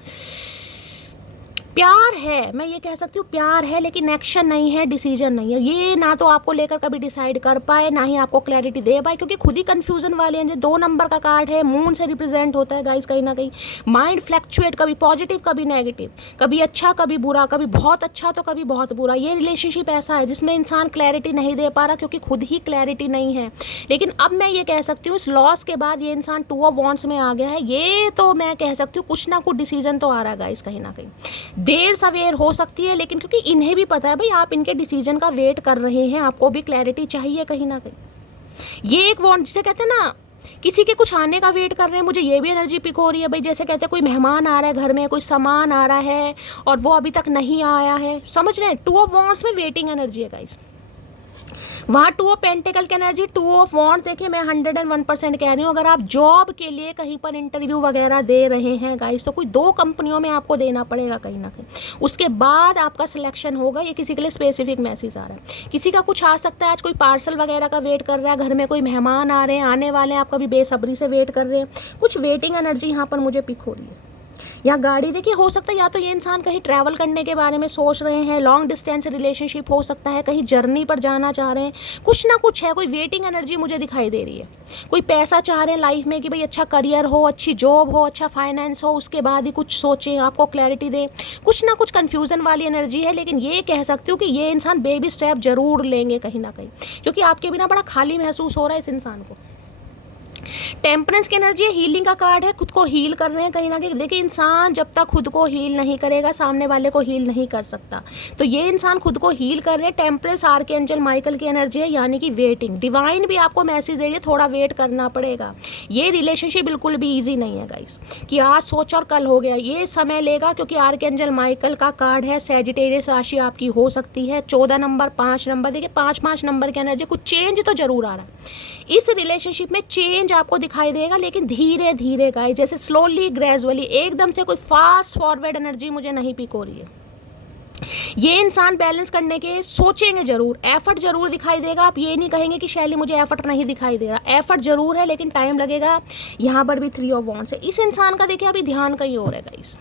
प्यार है। मैं ये कह सकती हूँ प्यार है, लेकिन एक्शन नहीं है, डिसीजन नहीं है। ये ना तो आपको लेकर कभी डिसाइड कर पाए, ना ही आपको क्लैरिटी दे पाए, क्योंकि खुद ही कंफ्यूजन वाले हैं। 2 नंबर का कार्ड है, मून से रिप्रेजेंट होता है गाइस। कहीं ना कहीं माइंड फ्लैक्चुएट, कभी पॉजिटिव कभी नेगेटिव, कभी अच्छा कभी बुरा, कभी बहुत अच्छा तो कभी बहुत बुरा। ये रिलेशनशिप ऐसा है जिसमें इंसान क्लैरिटी नहीं दे पा रहा, क्योंकि खुद ही क्लैरिटी नहीं है। लेकिन अब मैं ये कह सकती हूँ इस लॉस के बाद ये इंसान 2 ऑफ वॉन्ड्स में आ गया है। ये तो मैं कह सकती हूँ कुछ ना कुछ डिसीजन तो आ रहा है गाइस। कहीं ना कहीं देर सवेर हो सकती है, लेकिन क्योंकि इन्हें भी पता है भाई आप इनके डिसीजन का वेट कर रहे हैं, आपको भी क्लैरिटी चाहिए कहीं ना कहीं। ये एक वॉन्ड जिसे कहते हैं ना किसी के कुछ आने का वेट कर रहे हैं। मुझे ये भी एनर्जी पिक हो रही है भाई, जैसे कहते हैं कोई मेहमान आ रहा है घर में, कोई सामान आ रहा है और वो अभी तक नहीं आया है। समझ रहे हैं? 2 ऑफ वॉन्ड्स में वेटिंग एनर्जी है गाइस। वहाँ 2 ऑफ पेंटिकल की एनर्जी, 2 ऑफ वॉन्ड। देखिए मैं 101% कह रही हूँ, अगर आप जॉब के लिए कहीं पर इंटरव्यू वगैरह दे रहे हैं गाइस, तो कोई 2 कंपनियों में आपको देना पड़ेगा कहीं ना कहीं। उसके बाद आपका सिलेक्शन होगा। ये किसी के लिए स्पेसिफिक मैसेज आ रहा है। किसी का कुछ आ सकता है आज, कोई पार्सल वगैरह का वेट कर रहा है, घर में कोई मेहमान आ रहे हैं, आने वाले हैं, आप कभी बेसब्री से वेट कर रहे हैं। कुछ वेटिंग एनर्जी यहाँ पर मुझे पिक हो रही है। या गाड़ी, देखिए हो सकता है या तो ये इंसान कहीं ट्रैवल करने के बारे में सोच रहे हैं, लॉन्ग डिस्टेंस रिलेशनशिप हो सकता है, कहीं जर्नी पर जाना चाह रहे हैं, कुछ ना कुछ है। कोई वेटिंग एनर्जी मुझे दिखाई दे रही है। कोई पैसा चाह रहे हैं लाइफ में कि भाई अच्छा करियर हो, अच्छी जॉब हो, अच्छा फाइनेंस हो, उसके बाद ही कुछ सोचें, आपको क्लैरिटी दें। कुछ ना कुछ कन्फ्यूज़न वाली एनर्जी है। लेकिन ये कह सकती हूँ कि ये इंसान बेबी स्टेप जरूर लेंगे कहीं ना कहीं, क्योंकि आपके बिना बड़ा खाली महसूस हो रहा है इस इंसान को। टेम्परेंस की एनर्जी है, हीलिंग का कार्ड है, खुद को हील कर रहे हैं कहीं ना कहीं। देखिए इंसान जब तक खुद को हील नहीं करेगा, सामने वाले को हील नहीं कर सकता। तो ये इंसान खुद को हील कर रहे हैं। टेम्परेंस आर्कएंजल माइकल की एनर्जी है, यानी कि वेटिंग। डिवाइन भी आपको मैसेज दे रही है, थोड़ा वेट करना पड़ेगा। ये रिलेशनशिप बिल्कुल भी ईजी नहीं है गाइस कि आज सोच और कल हो गया। ये समय लेगा, क्योंकि आर्कएंजल माइकल का कार्ड है। सैजिटेरियस राशि आपकी हो सकती है। 14 नंबर, 5 नंबर। देखिए 5-5 नंबर की एनर्जी, कुछ चेंज तो जरूर आ रहा है इस रिलेशनशिप में। चेंज आपको दिखाई देगा, लेकिन धीरे धीरे गाइस, जैसे स्लोली ग्रेजुअली। एकदम से कोई फास्ट फॉरवर्ड एनर्जी मुझे नहीं पिक हो रही है। ये इंसान बैलेंस करने के सोचेंगे जरूर, एफर्ट जरूर दिखाई देगा। आप ये नहीं कहेंगे कि शैली मुझे एफर्ट नहीं दिखाई दे रहा, एफर्ट जरूर है, लेकिन टाइम लगेगा। यहाँ पर भी 3 ऑफ वॉन्ड्स है। इस इंसान का देखिए अभी ध्यान कहीं और है गाइस।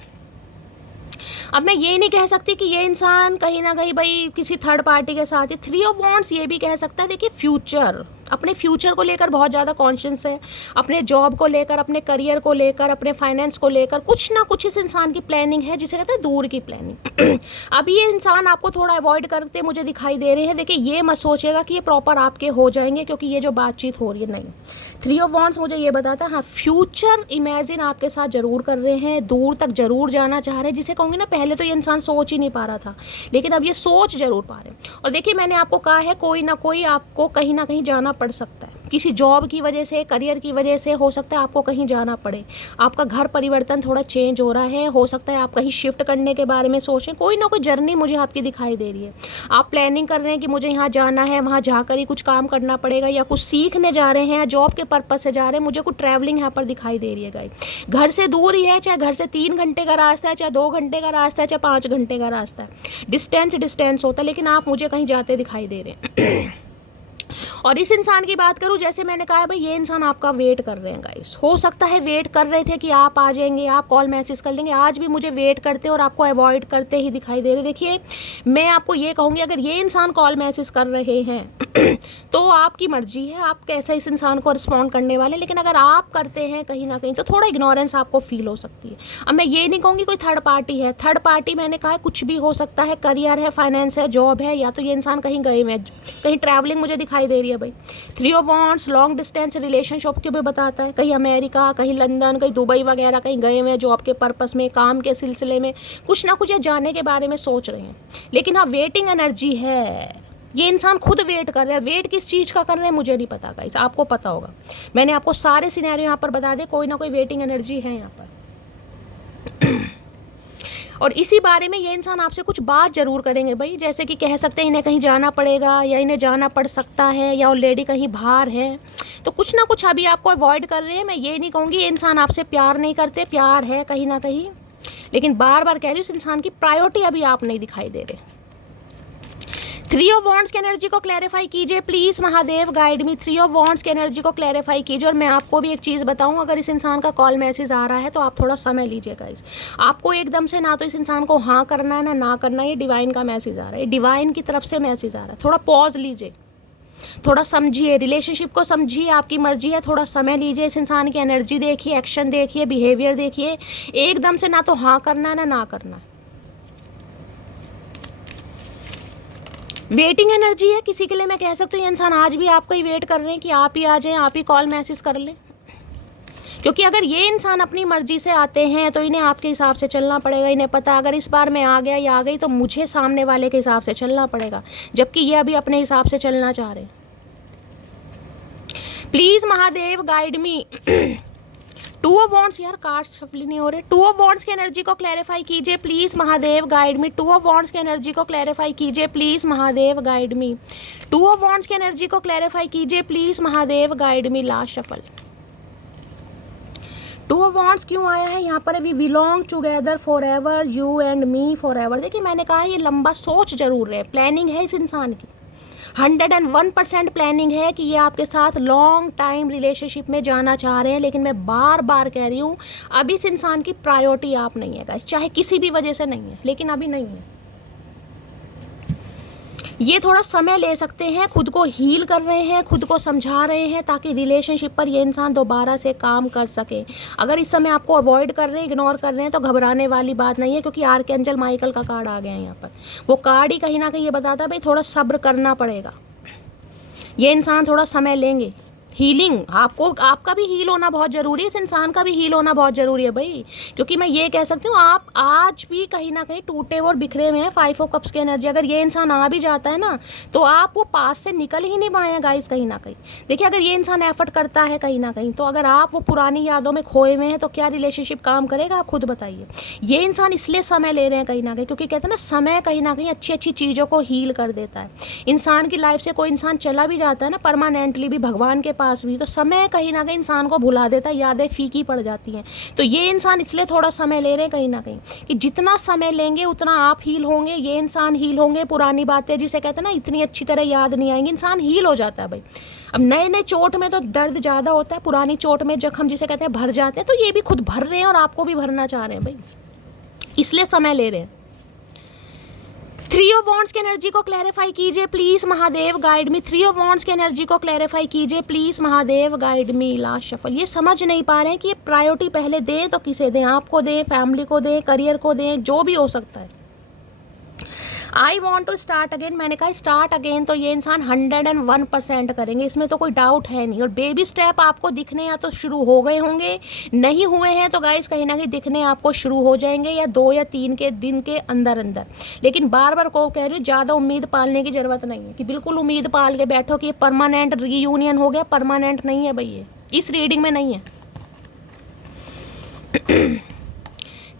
अब मैं ये नहीं कह सकती कि ये इंसान कहीं ना कहीं भाई किसी थर्ड पार्टी के साथ है। 3 ऑफ वॉन्ड्स ये भी कह सकता है। देखिए फ्यूचर, अपने फ्यूचर को लेकर बहुत ज़्यादा कॉन्शियस है, अपने जॉब को लेकर, अपने करियर को लेकर, अपने फाइनेंस को लेकर कुछ ना कुछ इस इंसान की प्लानिंग है, जिसे कहते हैं दूर की प्लानिंग। अभी ये इंसान आपको थोड़ा अवॉइड करते मुझे दिखाई दे रहे हैं। देखिए ये मत सोचेगा कि ये प्रॉपर आपके हो जाएंगे, क्योंकि ये जो बातचीत हो रही है, नहीं। 3 ऑफ वॉन्ड्स मुझे ये बताता है हाँ फ्यूचर इमेजिन आपके साथ जरूर कर रहे हैं, दूर तक जरूर जाना चाह रहे हैं। जिसे कहूँगी ना, पहले तो ये इंसान सोच ही नहीं पा रहा था, लेकिन अब ये सोच जरूर पा रहे हैं। और देखिए मैंने आपको कहा है कोई ना कोई आपको कहीं ना कहीं जाना पड़ सकता है, किसी जॉब की वजह से, करियर की वजह से हो सकता है आपको कहीं जाना पड़े। आपका घर परिवर्तन थोड़ा चेंज हो रहा है, हो सकता है आप कहीं शिफ्ट करने के बारे में सोचें। कोई ना कोई जर्नी मुझे आपकी दिखाई दे रही है। आप प्लानिंग कर रहे हैं कि मुझे यहाँ जाना है, वहाँ जाकर ही कुछ काम करना पड़ेगा, या कुछ सीखने जा रहे हैं, या जॉब के पर्पज से जा रहे हैं। मुझे कुछ ट्रैवलिंग यहाँ पर दिखाई दे रही है गाइस। घर से दूर ही है, चाहे घर से 3 घंटे का रास्ता है, चाहे 2 घंटे का रास्ता है, चाहे 5 घंटे का रास्ता है। डिस्टेंस होता है, लेकिन आप मुझे कहीं जाते दिखाई दे रहे हैं। और इस इंसान की बात करूं, जैसे मैंने कहा भाई ये इंसान आपका वेट कर रहे हैं गाइस। हो सकता है वेट कर रहे थे कि आप आ जाएंगे, आप कॉल मैसेज कर लेंगे। आज भी मुझे वेट करते और आपको अवॉइड करते ही दिखाई दे रहे। देखिए मैं आपको ये कहूँगी, अगर ये इंसान कॉल मैसेज कर रहे हैं तो आपकी मर्जी है, आप कैसे इस इंसान को रिस्पॉन्ड करने वाले। लेकिन अगर आप करते हैं कहीं ना कहीं, तो थोड़ा इग्नोरेंस आपको फील हो सकती है। अब मैं ये नहीं कहूँगी कोई थर्ड पार्टी है। थर्ड पार्टी मैंने कहा कुछ भी हो सकता है, करियर है, फाइनेंस है, जॉब है, या तो ये इंसान कहीं गए हुए, कहीं ट्रैवलिंग मुझे दिखाई दे रही है। है भाई। 3 of wands long distance relationship के भी बताता है, कहीं अमेरिका, कहीं लंदन, कहीं दुबई वगैरह कहीं गए हुए हैं जॉब के पर्पस में, काम के सिलसिले में कुछ ना कुछ जाने के बारे में सोच रहे हैं। लेकिन हाँ वेटिंग एनर्जी है, ये इंसान खुद वेट कर रहे हैं। वेट किस चीज़ का कर रहे हैं मुझे नहीं पता गाइस, आपको पता होगा। मैंने आपको सारे सिनेरियो यहाँ पर बता दिए, कोई ना कोई वेटिंग एनर्जी है यहाँ पर। और इसी बारे में ये इंसान आपसे कुछ बात जरूर करेंगे भाई, जैसे कि कह सकते हैं इन्हें कहीं जाना पड़ेगा या इन्हें जाना पड़ सकता है या ऑलरेडी कहीं बाहर है, तो कुछ ना कुछ अभी आपको अवॉइड कर रहे हैं। मैं ये नहीं कहूँगी ये इंसान आपसे प्यार नहीं करते, प्यार है कहीं ना कहीं, लेकिन बार बार कह रही हूँ इस इंसान की प्रायोरिटी अभी आप नहीं दिखाई दे रहे। 3 ऑफ वॉन्ड्स की एनर्जी को क्लैरिफाई कीजिए please Mahadev, guide me. 3 of wands की एनर्जी को क्लैरिफाई कीजिए। और मैं आपको भी एक चीज़ बताऊं, अगर इस इंसान का कॉल मैसेज आ रहा है तो आप थोड़ा समय लीजिएगा। आपको एकदम से ना तो इस इंसान को हाँ करना है ना करना है। ये डिवाइन का मैसेज आ रहा है, डिवाइन की तरफ से मैसेज आ रहा है। थोड़ा पॉज लीजिए, थोड़ा समझिए, रिलेशनशिप को समझिए, आपकी मर्जी है, थोड़ा समय लीजिए, इस इंसान की एनर्जी देखिए, एक्शन देखिए, बिहेवियर देखिए। एकदम से ना तो हाँ करना है ना करना है। वेटिंग एनर्जी है किसी के लिए, मैं कह सकती हूँ ये इंसान आज भी आपका ही वेट कर रहे हैं कि आप ही आ जाएं, आप ही कॉल मैसेज कर लें। क्योंकि अगर ये इंसान अपनी मर्जी से आते हैं तो इन्हें आपके हिसाब से चलना पड़ेगा। इन्हें पता अगर इस बार मैं आ गया या आ गई तो मुझे सामने वाले के हिसाब से चलना पड़ेगा, जबकि ये अभी अपने हिसाब से चलना चाह रहे हैं। Please Mahadev guide me. 2 of wands, यार कार्ड्स शफल नहीं हो रहे। 2 ऑफ वॉन्ड्स की एनर्जी को क्लैरिफाई कीजिए please Mahadev, guide me. 2 of wands की एनर्जी को क्लैरिफाई कीजिए please Mahadev, guide me. 2 of wands की एनर्जी को क्लैरिफाई कीजिए please Mahadev, guide me. Last shuffle 2 of wands क्यों आया है यहाँ पर? We belong together forever, you and me for ever. देखिए मैंने कहा ये लंबा सोच जरूर है, प्लानिंग है इस इंसान की, 101% प्लानिंग है कि ये आपके साथ लॉन्ग टाइम रिलेशनशिप में जाना चाह रहे हैं। लेकिन मैं बार बार कह रही हूँ अभी इस इंसान की प्रायोरिटी आप नहीं है गाइस, चाहे किसी भी वजह से नहीं है, लेकिन अभी नहीं है। ये थोड़ा समय ले सकते हैं, खुद को हील कर रहे हैं, खुद को समझा रहे हैं ताकि रिलेशनशिप पर ये इंसान दोबारा से काम कर सके। अगर इस समय आपको अवॉइड कर रहे हैं, इग्नोर कर रहे हैं तो घबराने वाली बात नहीं है, क्योंकि आर्कएंजल माइकल का कार्ड आ गया है यहाँ पर। वो कार्ड ही कहीं ना कहीं ये बताता है भाई थोड़ा सब्र करना पड़ेगा, ये इंसान थोड़ा समय लेंगे। हीलिंग आपका भी हील होना बहुत ज़रूरी है, इस इंसान का भी हील होना बहुत ज़रूरी है भाई। क्योंकि मैं ये कह सकती हूँ आप आज भी कहीं ना कहीं टूटे और बिखरे हुए हैं। 5 ऑफ कप्स की एनर्जी, अगर ये इंसान आ भी जाता है ना तो आप वो पास से निकल ही नहीं पाए हैं गाइस कहीं ना कहीं। देखिए अगर ये इंसान एफर्ट करता है कहीं ना कहीं, तो अगर आप वो पुरानी यादों में खोए हुए हैं तो क्या रिलेशनशिप काम करेगा, आप खुद बताइए। ये इंसान इसलिए समय ले रहे हैं कहीं ना कहीं, क्योंकि कहते हैं ना समय कहीं ना कहीं अच्छी अच्छी चीज़ों को हील कर देता है। इंसान की लाइफ से कोई इंसान चला भी जाता है ना परमानेंटली भी, भगवान के पास भी, तो समय कहीं ना कहीं इंसान को भुला देता है, यादें फीकी पड़ जाती हैं। तो ये इंसान इसलिए थोड़ा समय ले रहे हैं कहीं ना कहीं कि जितना समय लेंगे उतना आप हील होंगे, ये इंसान हील होंगे। पुरानी बातें जिसे कहते हैं ना इतनी अच्छी तरह याद नहीं आएंगी, इंसान हील हो जाता है भाई। अब नए नए चोट में तो दर्द ज़्यादा होता है, पुरानी चोट में जख्म जिसे कहते हैं भर जाते हैं, तो ये भी खुद भर रहे हैं और आपको भी भरना चाह रहे हैं भाई, इसलिए समय ले रहे हैं। 3 ऑफ वॉन्ड्स की एनर्जी को क्लैरिफाई कीजिए please Mahadev, guide me. 3 of wands की एनर्जी को क्लैरिफाई कीजिए please Mahadev, guide me. Last shuffle. ये समझ नहीं पा रहे हैं कि ये प्रायोरिटी पहले दें तो किसे दें, आपको दें, फैमिली को दें, करियर को दें, जो भी हो सकता है। I want to start again, मैंने कहा स्टार्ट अगेन तो ये इंसान 101% करेंगे, इसमें तो कोई डाउट है नहीं। और बेबी स्टेप आपको दिखने या तो शुरू हो गए होंगे, नहीं हुए हैं तो गाइस कहीं ना कहीं दिखने आपको शुरू हो जाएंगे, या 2 या 3 के दिन के अंदर अंदर। लेकिन बार बार को कह रही हूँ ज़्यादा उम्मीद पालने की ज़रूरत नहीं है कि बिल्कुल उम्मीद पाल के बैठो कि ये परमानेंट रीयूनियन हो गया, परमानेंट नहीं है भाई, ये इस रीडिंग में नहीं है।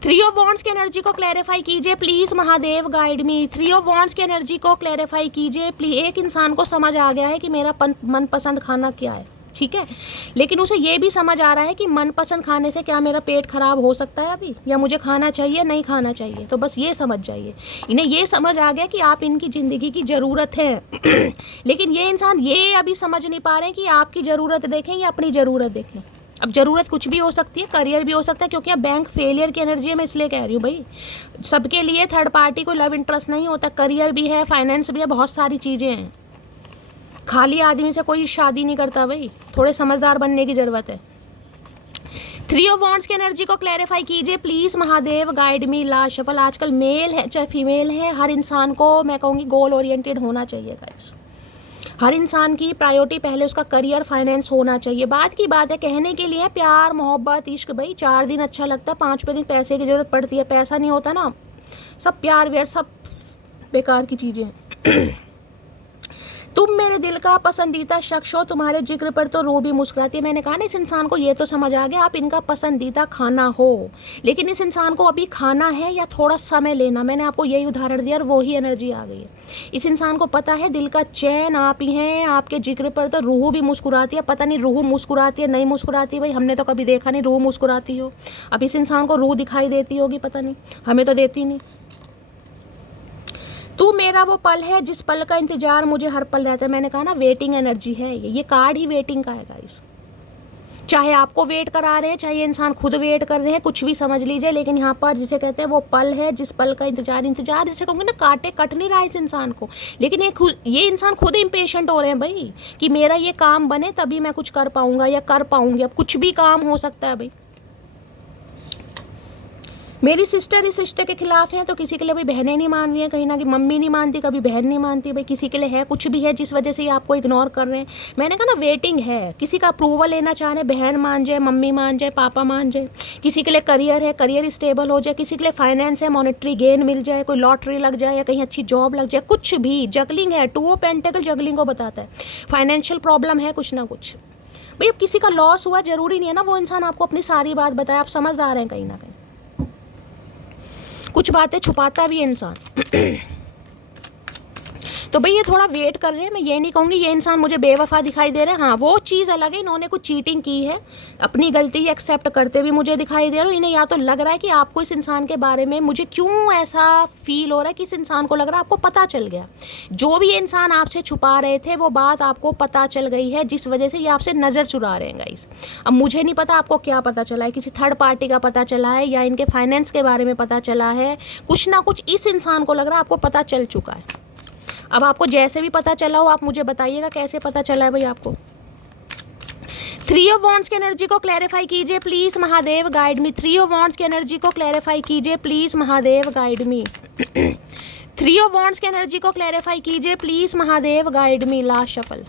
3 ऑफ वॉन्ड्स की एनर्जी को क्लैरिफाई कीजिए please Mahadev, guide me. 3 of wands की एनर्जी को क्लैरिफाई कीजिए प्लीज। एक इंसान को समझ आ गया है कि मेरा मनपसंद खाना क्या है, ठीक है, लेकिन उसे ये भी समझ आ रहा है कि मनपसंद खाने से क्या मेरा पेट खराब हो सकता है अभी, या मुझे खाना चाहिए नहीं खाना चाहिए। तो बस ये समझ जाइए, इन्हें ये समझ आ गया कि आप इनकी ज़िंदगी की ज़रूरत है। लेकिन ये इंसान ये अभी समझ नहीं पा रहे हैं कि आपकी ज़रूरत देखें या अपनी ज़रूरत देखें। अब ज़रूरत कुछ भी हो सकती है, करियर भी हो सकता है, क्योंकि अब बैंक फेलियर की एनर्जी है, मैं इसलिए कह रही हूँ भाई। सबके लिए थर्ड पार्टी को लव इंटरेस्ट नहीं होता, करियर भी है, फाइनेंस भी है, बहुत सारी चीज़ें हैं। खाली आदमी से कोई शादी नहीं करता भाई, थोड़े समझदार बनने की ज़रूरत है। 3 ऑफ वॉन्ड्स की एनर्जी को क्लैरिफाई कीजिए please Mahadev, guide me. Last shuffle. आजकल मेल है चाहे फीमेल है, हर इंसान को मैं कहूँगी गोल ओरिएंटेड होना चाहिए गाइस। हर इंसान की प्रायोरिटी पहले उसका करियर फाइनेंस होना चाहिए। बात की बात है, कहने के लिए प्यार मोहब्बत इश्क, भाई 4 दिन अच्छा लगता है, 5वें दिन पैसे की ज़रूरत पड़ती है। पैसा नहीं होता ना, सब प्यार व्यार सब बेकार की चीज़ें हैं। तुम मेरे दिल का पसंदीदा शख्स हो, तुम्हारे जिक्र पर तो रूह भी मुस्कुराती है। मैंने कहा ना, इस इंसान को ये तो समझ आ गया आप इनका पसंदीदा खाना हो, लेकिन इस इंसान को अभी खाना है या थोड़ा समय लेना। मैंने आपको यही उदाहरण दिया और वो ही एनर्जी आ गई है। इस इंसान को पता है दिल का चैन आप ही हैं, आपके जिक्र पर तो रूह भी मुस्कुराती है। पता नहीं रूह मुस्कुराती है नहीं मुस्कुराती, भाई हमने तो कभी देखा नहीं रूह मुस्कुराती हो। अब इस इंसान को रूह दिखाई देती होगी, पता नहीं, हमें तो देती नहीं। तू मेरा वो पल है जिस पल का इंतजार मुझे हर पल रहता है। मैंने कहा ना, वेटिंग एनर्जी है ये कार्ड ही वेटिंग का है गाइस। चाहे आपको वेट करा रहे हैं, चाहे ये इंसान खुद वेट कर रहे हैं, कुछ भी समझ लीजिए, लेकिन यहाँ पर जिसे कहते हैं वो पल है जिस पल का इंतजार जिसे कहूँगे ना, काटे कट नहीं रहा इस इंसान को, लेकिन ये इंसान खुद इम्पेशेंट हो रहे हैं भाई कि मेरा ये काम बने तभी मैं कुछ कर पाऊंगा या कर पाऊंगी। अब कुछ भी काम हो सकता है भाई। मेरी सिस्टर इस रिश्ते के खिलाफ है, तो किसी के लिए भाई बहनें नहीं मान रही हैं, कहीं ना कहीं मम्मी नहीं मानती, कभी बहन नहीं मानती, भाई किसी के लिए है कुछ भी है जिस वजह से ये आपको इग्नोर कर रहे हैं। मैंने कहा ना, वेटिंग है, किसी का अप्रूवल लेना चाह रहे हैं, बहन मान जाए, मम्मी मान जाए, पापा मान जाए। किसी के लिए करियर है, करियर स्टेबल हो जाए, किसी के लिए फाइनेंस है, मॉनेटरी गेन मिल जाए, कोई लॉटरी लग जाए या कहीं अच्छी जॉब लग जाए, कुछ भी। जगलिंग है, 2 ऑफ पेंटिकल जगलिंग को बताता है। फाइनेंशियल प्रॉब्लम है कुछ ना कुछ भाई। अब किसी का लॉस हुआ, जरूरी नहीं है ना वो इंसान आपको अपनी सारी बात बताए, आप समझदार हैं कहीं ना कहीं। कुछ बातें छुपाता भी है इंसान। तो भाई ये थोड़ा वेट कर रहे हैं। मैं ये नहीं कहूँगी ये इंसान मुझे बेवफा दिखाई दे रहे हैं, हाँ वो चीज़ अलग है, इन्होंने कुछ चीटिंग की है, अपनी गलती एक्सेप्ट करते भी मुझे दिखाई दे रहे हो। इन्हें या तो लग रहा है कि आपको इस इंसान के बारे में, मुझे क्यों ऐसा फील हो रहा है कि इस इंसान को लग रहा है आपको पता चल गया, जो भी ये इंसान आपसे छुपा रहे थे वो बात आपको पता चल गई है, जिस वजह से ये आपसे नज़र चुरा रहे हैं गाइस। अब मुझे नहीं पता आपको क्या पता चला है, किसी थर्ड पार्टी का पता चला है या इनके फाइनेंस के बारे में पता चला है, कुछ ना कुछ इस इंसान को लग रहा है आपको पता चल चुका है। अब आपको जैसे भी पता चला हो आप मुझे बताइएगा कैसे पता चला है भाई आपको। 3 ऑफ वॉन्ड्स की एनर्जी को क्लैरिफाई कीजिए please Mahadev, guide me. 3 of wands की एनर्जी को क्लैरिफाई कीजिए please Mahadev, guide me. 3 of wands की एनर्जी को क्लैरिफाई कीजिए please Mahadev, guide me. Last shuffle.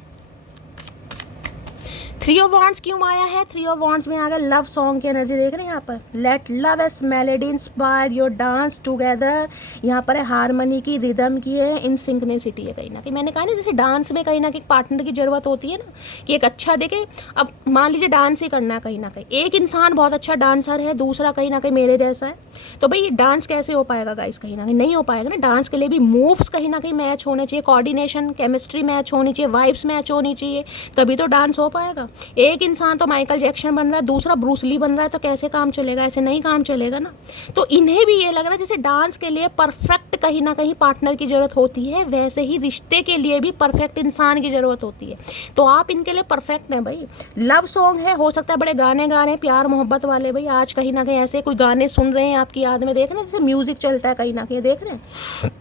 3 of wands क्यों आया है? 3 ऑफ वॉन्ड्स में आ गया लव सॉन्ग की एनर्जी, देख रहे हैं यहाँ पर। Let love's melody inspire your dance together. यहाँ पर है हारमोनी की, रिदम की है, इन सिंक्रोनिसिटी है कहीं ना कहीं। मैंने कहा ना, जैसे डांस में कहीं ना कहीं पार्टनर की जरूरत होती है ना, कि एक अच्छा देखे। अब मान लीजिए डांस ही करना है कहीं ना कहीं, एक इंसान बहुत अच्छा डांसर है, दूसरा कहीं ना कहीं मेरे जैसा है, तो भाई डांस कैसे हो पाएगा गाइस? कहीं ना कहीं नहीं हो पाएगा ना। डांस के लिए भी मूव्स कहीं ना कहीं मैच होने चाहिए, कोऑर्डिनेशन, केमिस्ट्री मैच होनी चाहिए, वाइब्स मैच होनी चाहिए, तभी तो डांस हो पाएगा। एक इंसान तो माइकल जैक्सन बन रहा है, दूसरा ब्रूस ली बन रहा है, तो कैसे काम चलेगा? ऐसे नहीं काम चलेगा ना। तो इन्हें भी ये लग रहा है जैसे डांस के लिए परफेक्ट कहीं ना कहीं पार्टनर की जरूरत होती है, वैसे ही रिश्ते के लिए भी परफेक्ट इंसान की जरूरत होती है। तो आप इनके लिए परफेक्ट हैं भाई। लव सॉन्ग है, हो सकता है बड़े गाने गा रहे हैं प्यार मोहब्बत वाले, भाई आज कहीं ना कहीं ऐसे कोई गाने सुन रहे हैं आपकी याद में, देख रहे हैं जैसे म्यूजिक चलता है कहीं ना कहीं, देख रहे हैं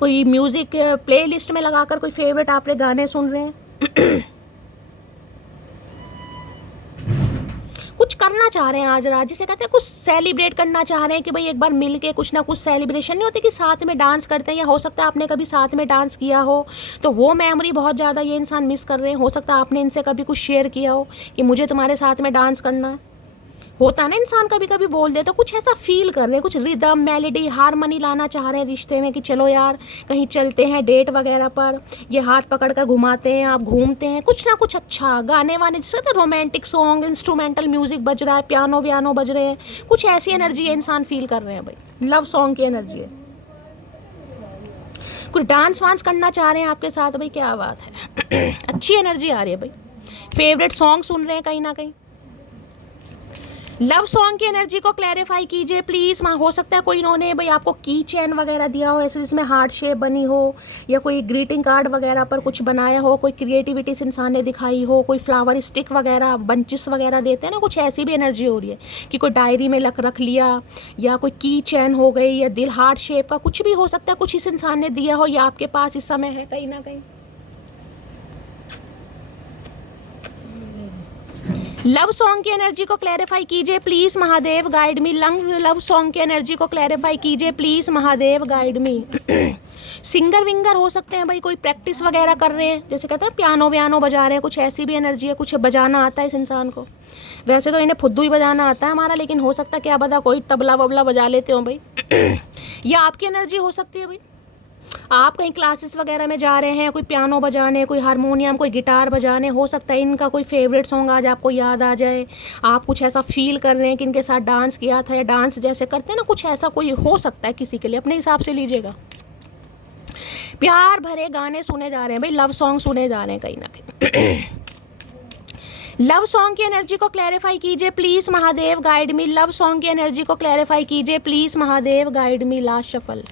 कोई म्यूजिक प्ले लिस्ट में लगाकर कोई फेवरेट आपने गाने सुन रहे हैं। कुछ करना चाह रहे हैं आज रात, जिसे कहते हैं कुछ सेलिब्रेट करना चाह रहे हैं कि भाई एक बार मिल के कुछ ना कुछ सेलिब्रेशन। नहीं होती कि साथ में डांस करते हैं, या हो सकता है आपने कभी साथ में डांस किया हो, तो वो मेमोरी बहुत ज़्यादा ये इंसान मिस कर रहे हैं। हो सकता है आपने इनसे कभी कुछ शेयर किया हो कि मुझे तुम्हारे साथ में डांस करना है। होता ना इंसान कभी कभी बोल दे, तो कुछ ऐसा फील कर रहे हैं, कुछ रिदम मेलेडी हारमोनी लाना चाह रहे हैं रिश्ते में, कि चलो यार कहीं चलते हैं डेट वगैरह पर, ये हाथ पकड़कर घुमाते हैं, आप घूमते हैं, कुछ ना कुछ अच्छा गाने वाने, जैसे रोमांटिक सॉन्ग, इंस्ट्रूमेंटल म्यूजिक बज रहा है, पियानो व्यानो बज रहे हैं, कुछ ऐसी एनर्जी है इंसान फील कर रहे हैं भाई। लव सॉन्ग की एनर्जी है, कुछ डांस वांस करना चाह रहे हैं आपके साथ भाई, क्या बात है। अच्छी एनर्जी आ रही है भाई। फेवरेट सॉन्ग सुन रहे हैं कहीं ना कहीं। लव सॉन्ग की एनर्जी को क्लैरिफाई कीजिए प्लीज़। हो सकता है कोई इन्होंने भाई आपको की चैन वगैरह दिया हो ऐसे, जिसमें हार्ट शेप बनी हो, या कोई ग्रीटिंग कार्ड वगैरह पर कुछ बनाया हो, कोई क्रिएटिविटी इस इंसान ने दिखाई हो, कोई फ्लावर स्टिक वगैरह, बंचेस वगैरह देते हैं ना, कुछ ऐसी भी एनर्जी हो रही है कि कोई डायरी में रख लिया, या कोई की चैन हो गई, या दिल हार्ट शेप का कुछ भी हो सकता है, कुछ इस इंसान ने दिया हो या आपके पास इस समय है कहीं ना कहीं। लव सॉन्ग की एनर्जी को क्लैरिफाई कीजिए please Mahadev, guide me. Love song की एनर्जी को क्लैरिफाई कीजिए please Mahadev, guide me. Singer winger हो सकते हैं भाई, कोई प्रैक्टिस वगैरह कर रहे हैं, जैसे कहते हैं पियानो व्यानो बजा रहे हैं, कुछ ऐसी भी एनर्जी है, कुछ बजाना आता है इस इंसान को। वैसे तो इन्हें फुद्दू ही बजाना आता है हमारा, लेकिन हो सकता है क्या पता कोई तबला वबला बजा लेते हो भाई। ये आपकी एनर्जी हो सकती है भाई। आप कहीं क्लासेस वगैरह में जा रहे हैं, कोई पियानो बजाने, कोई हारमोनियम, कोई गिटार बजाने, हो सकता है इनका कोई फेवरेट सॉन्ग आज आपको याद आ जाए, आप कुछ ऐसा फील कर रहे हैं कि इनके साथ डांस किया था, या डांस जैसे करते हैं ना, कुछ ऐसा कोई हो सकता है किसी के लिए, अपने हिसाब से लीजिएगा। प्यार भरे गाने सुने जा रहे हैं भाई, लव सॉन्ग सुने जा रहे हैं कहीं ना कहीं। लव सॉन्ग की एनर्जी को क्लैरिफाई कीजिए please Mahadev, guide me. Love song की एनर्जी को क्लैरिफाई कीजिए please Mahadev, guide me. Last shuffle.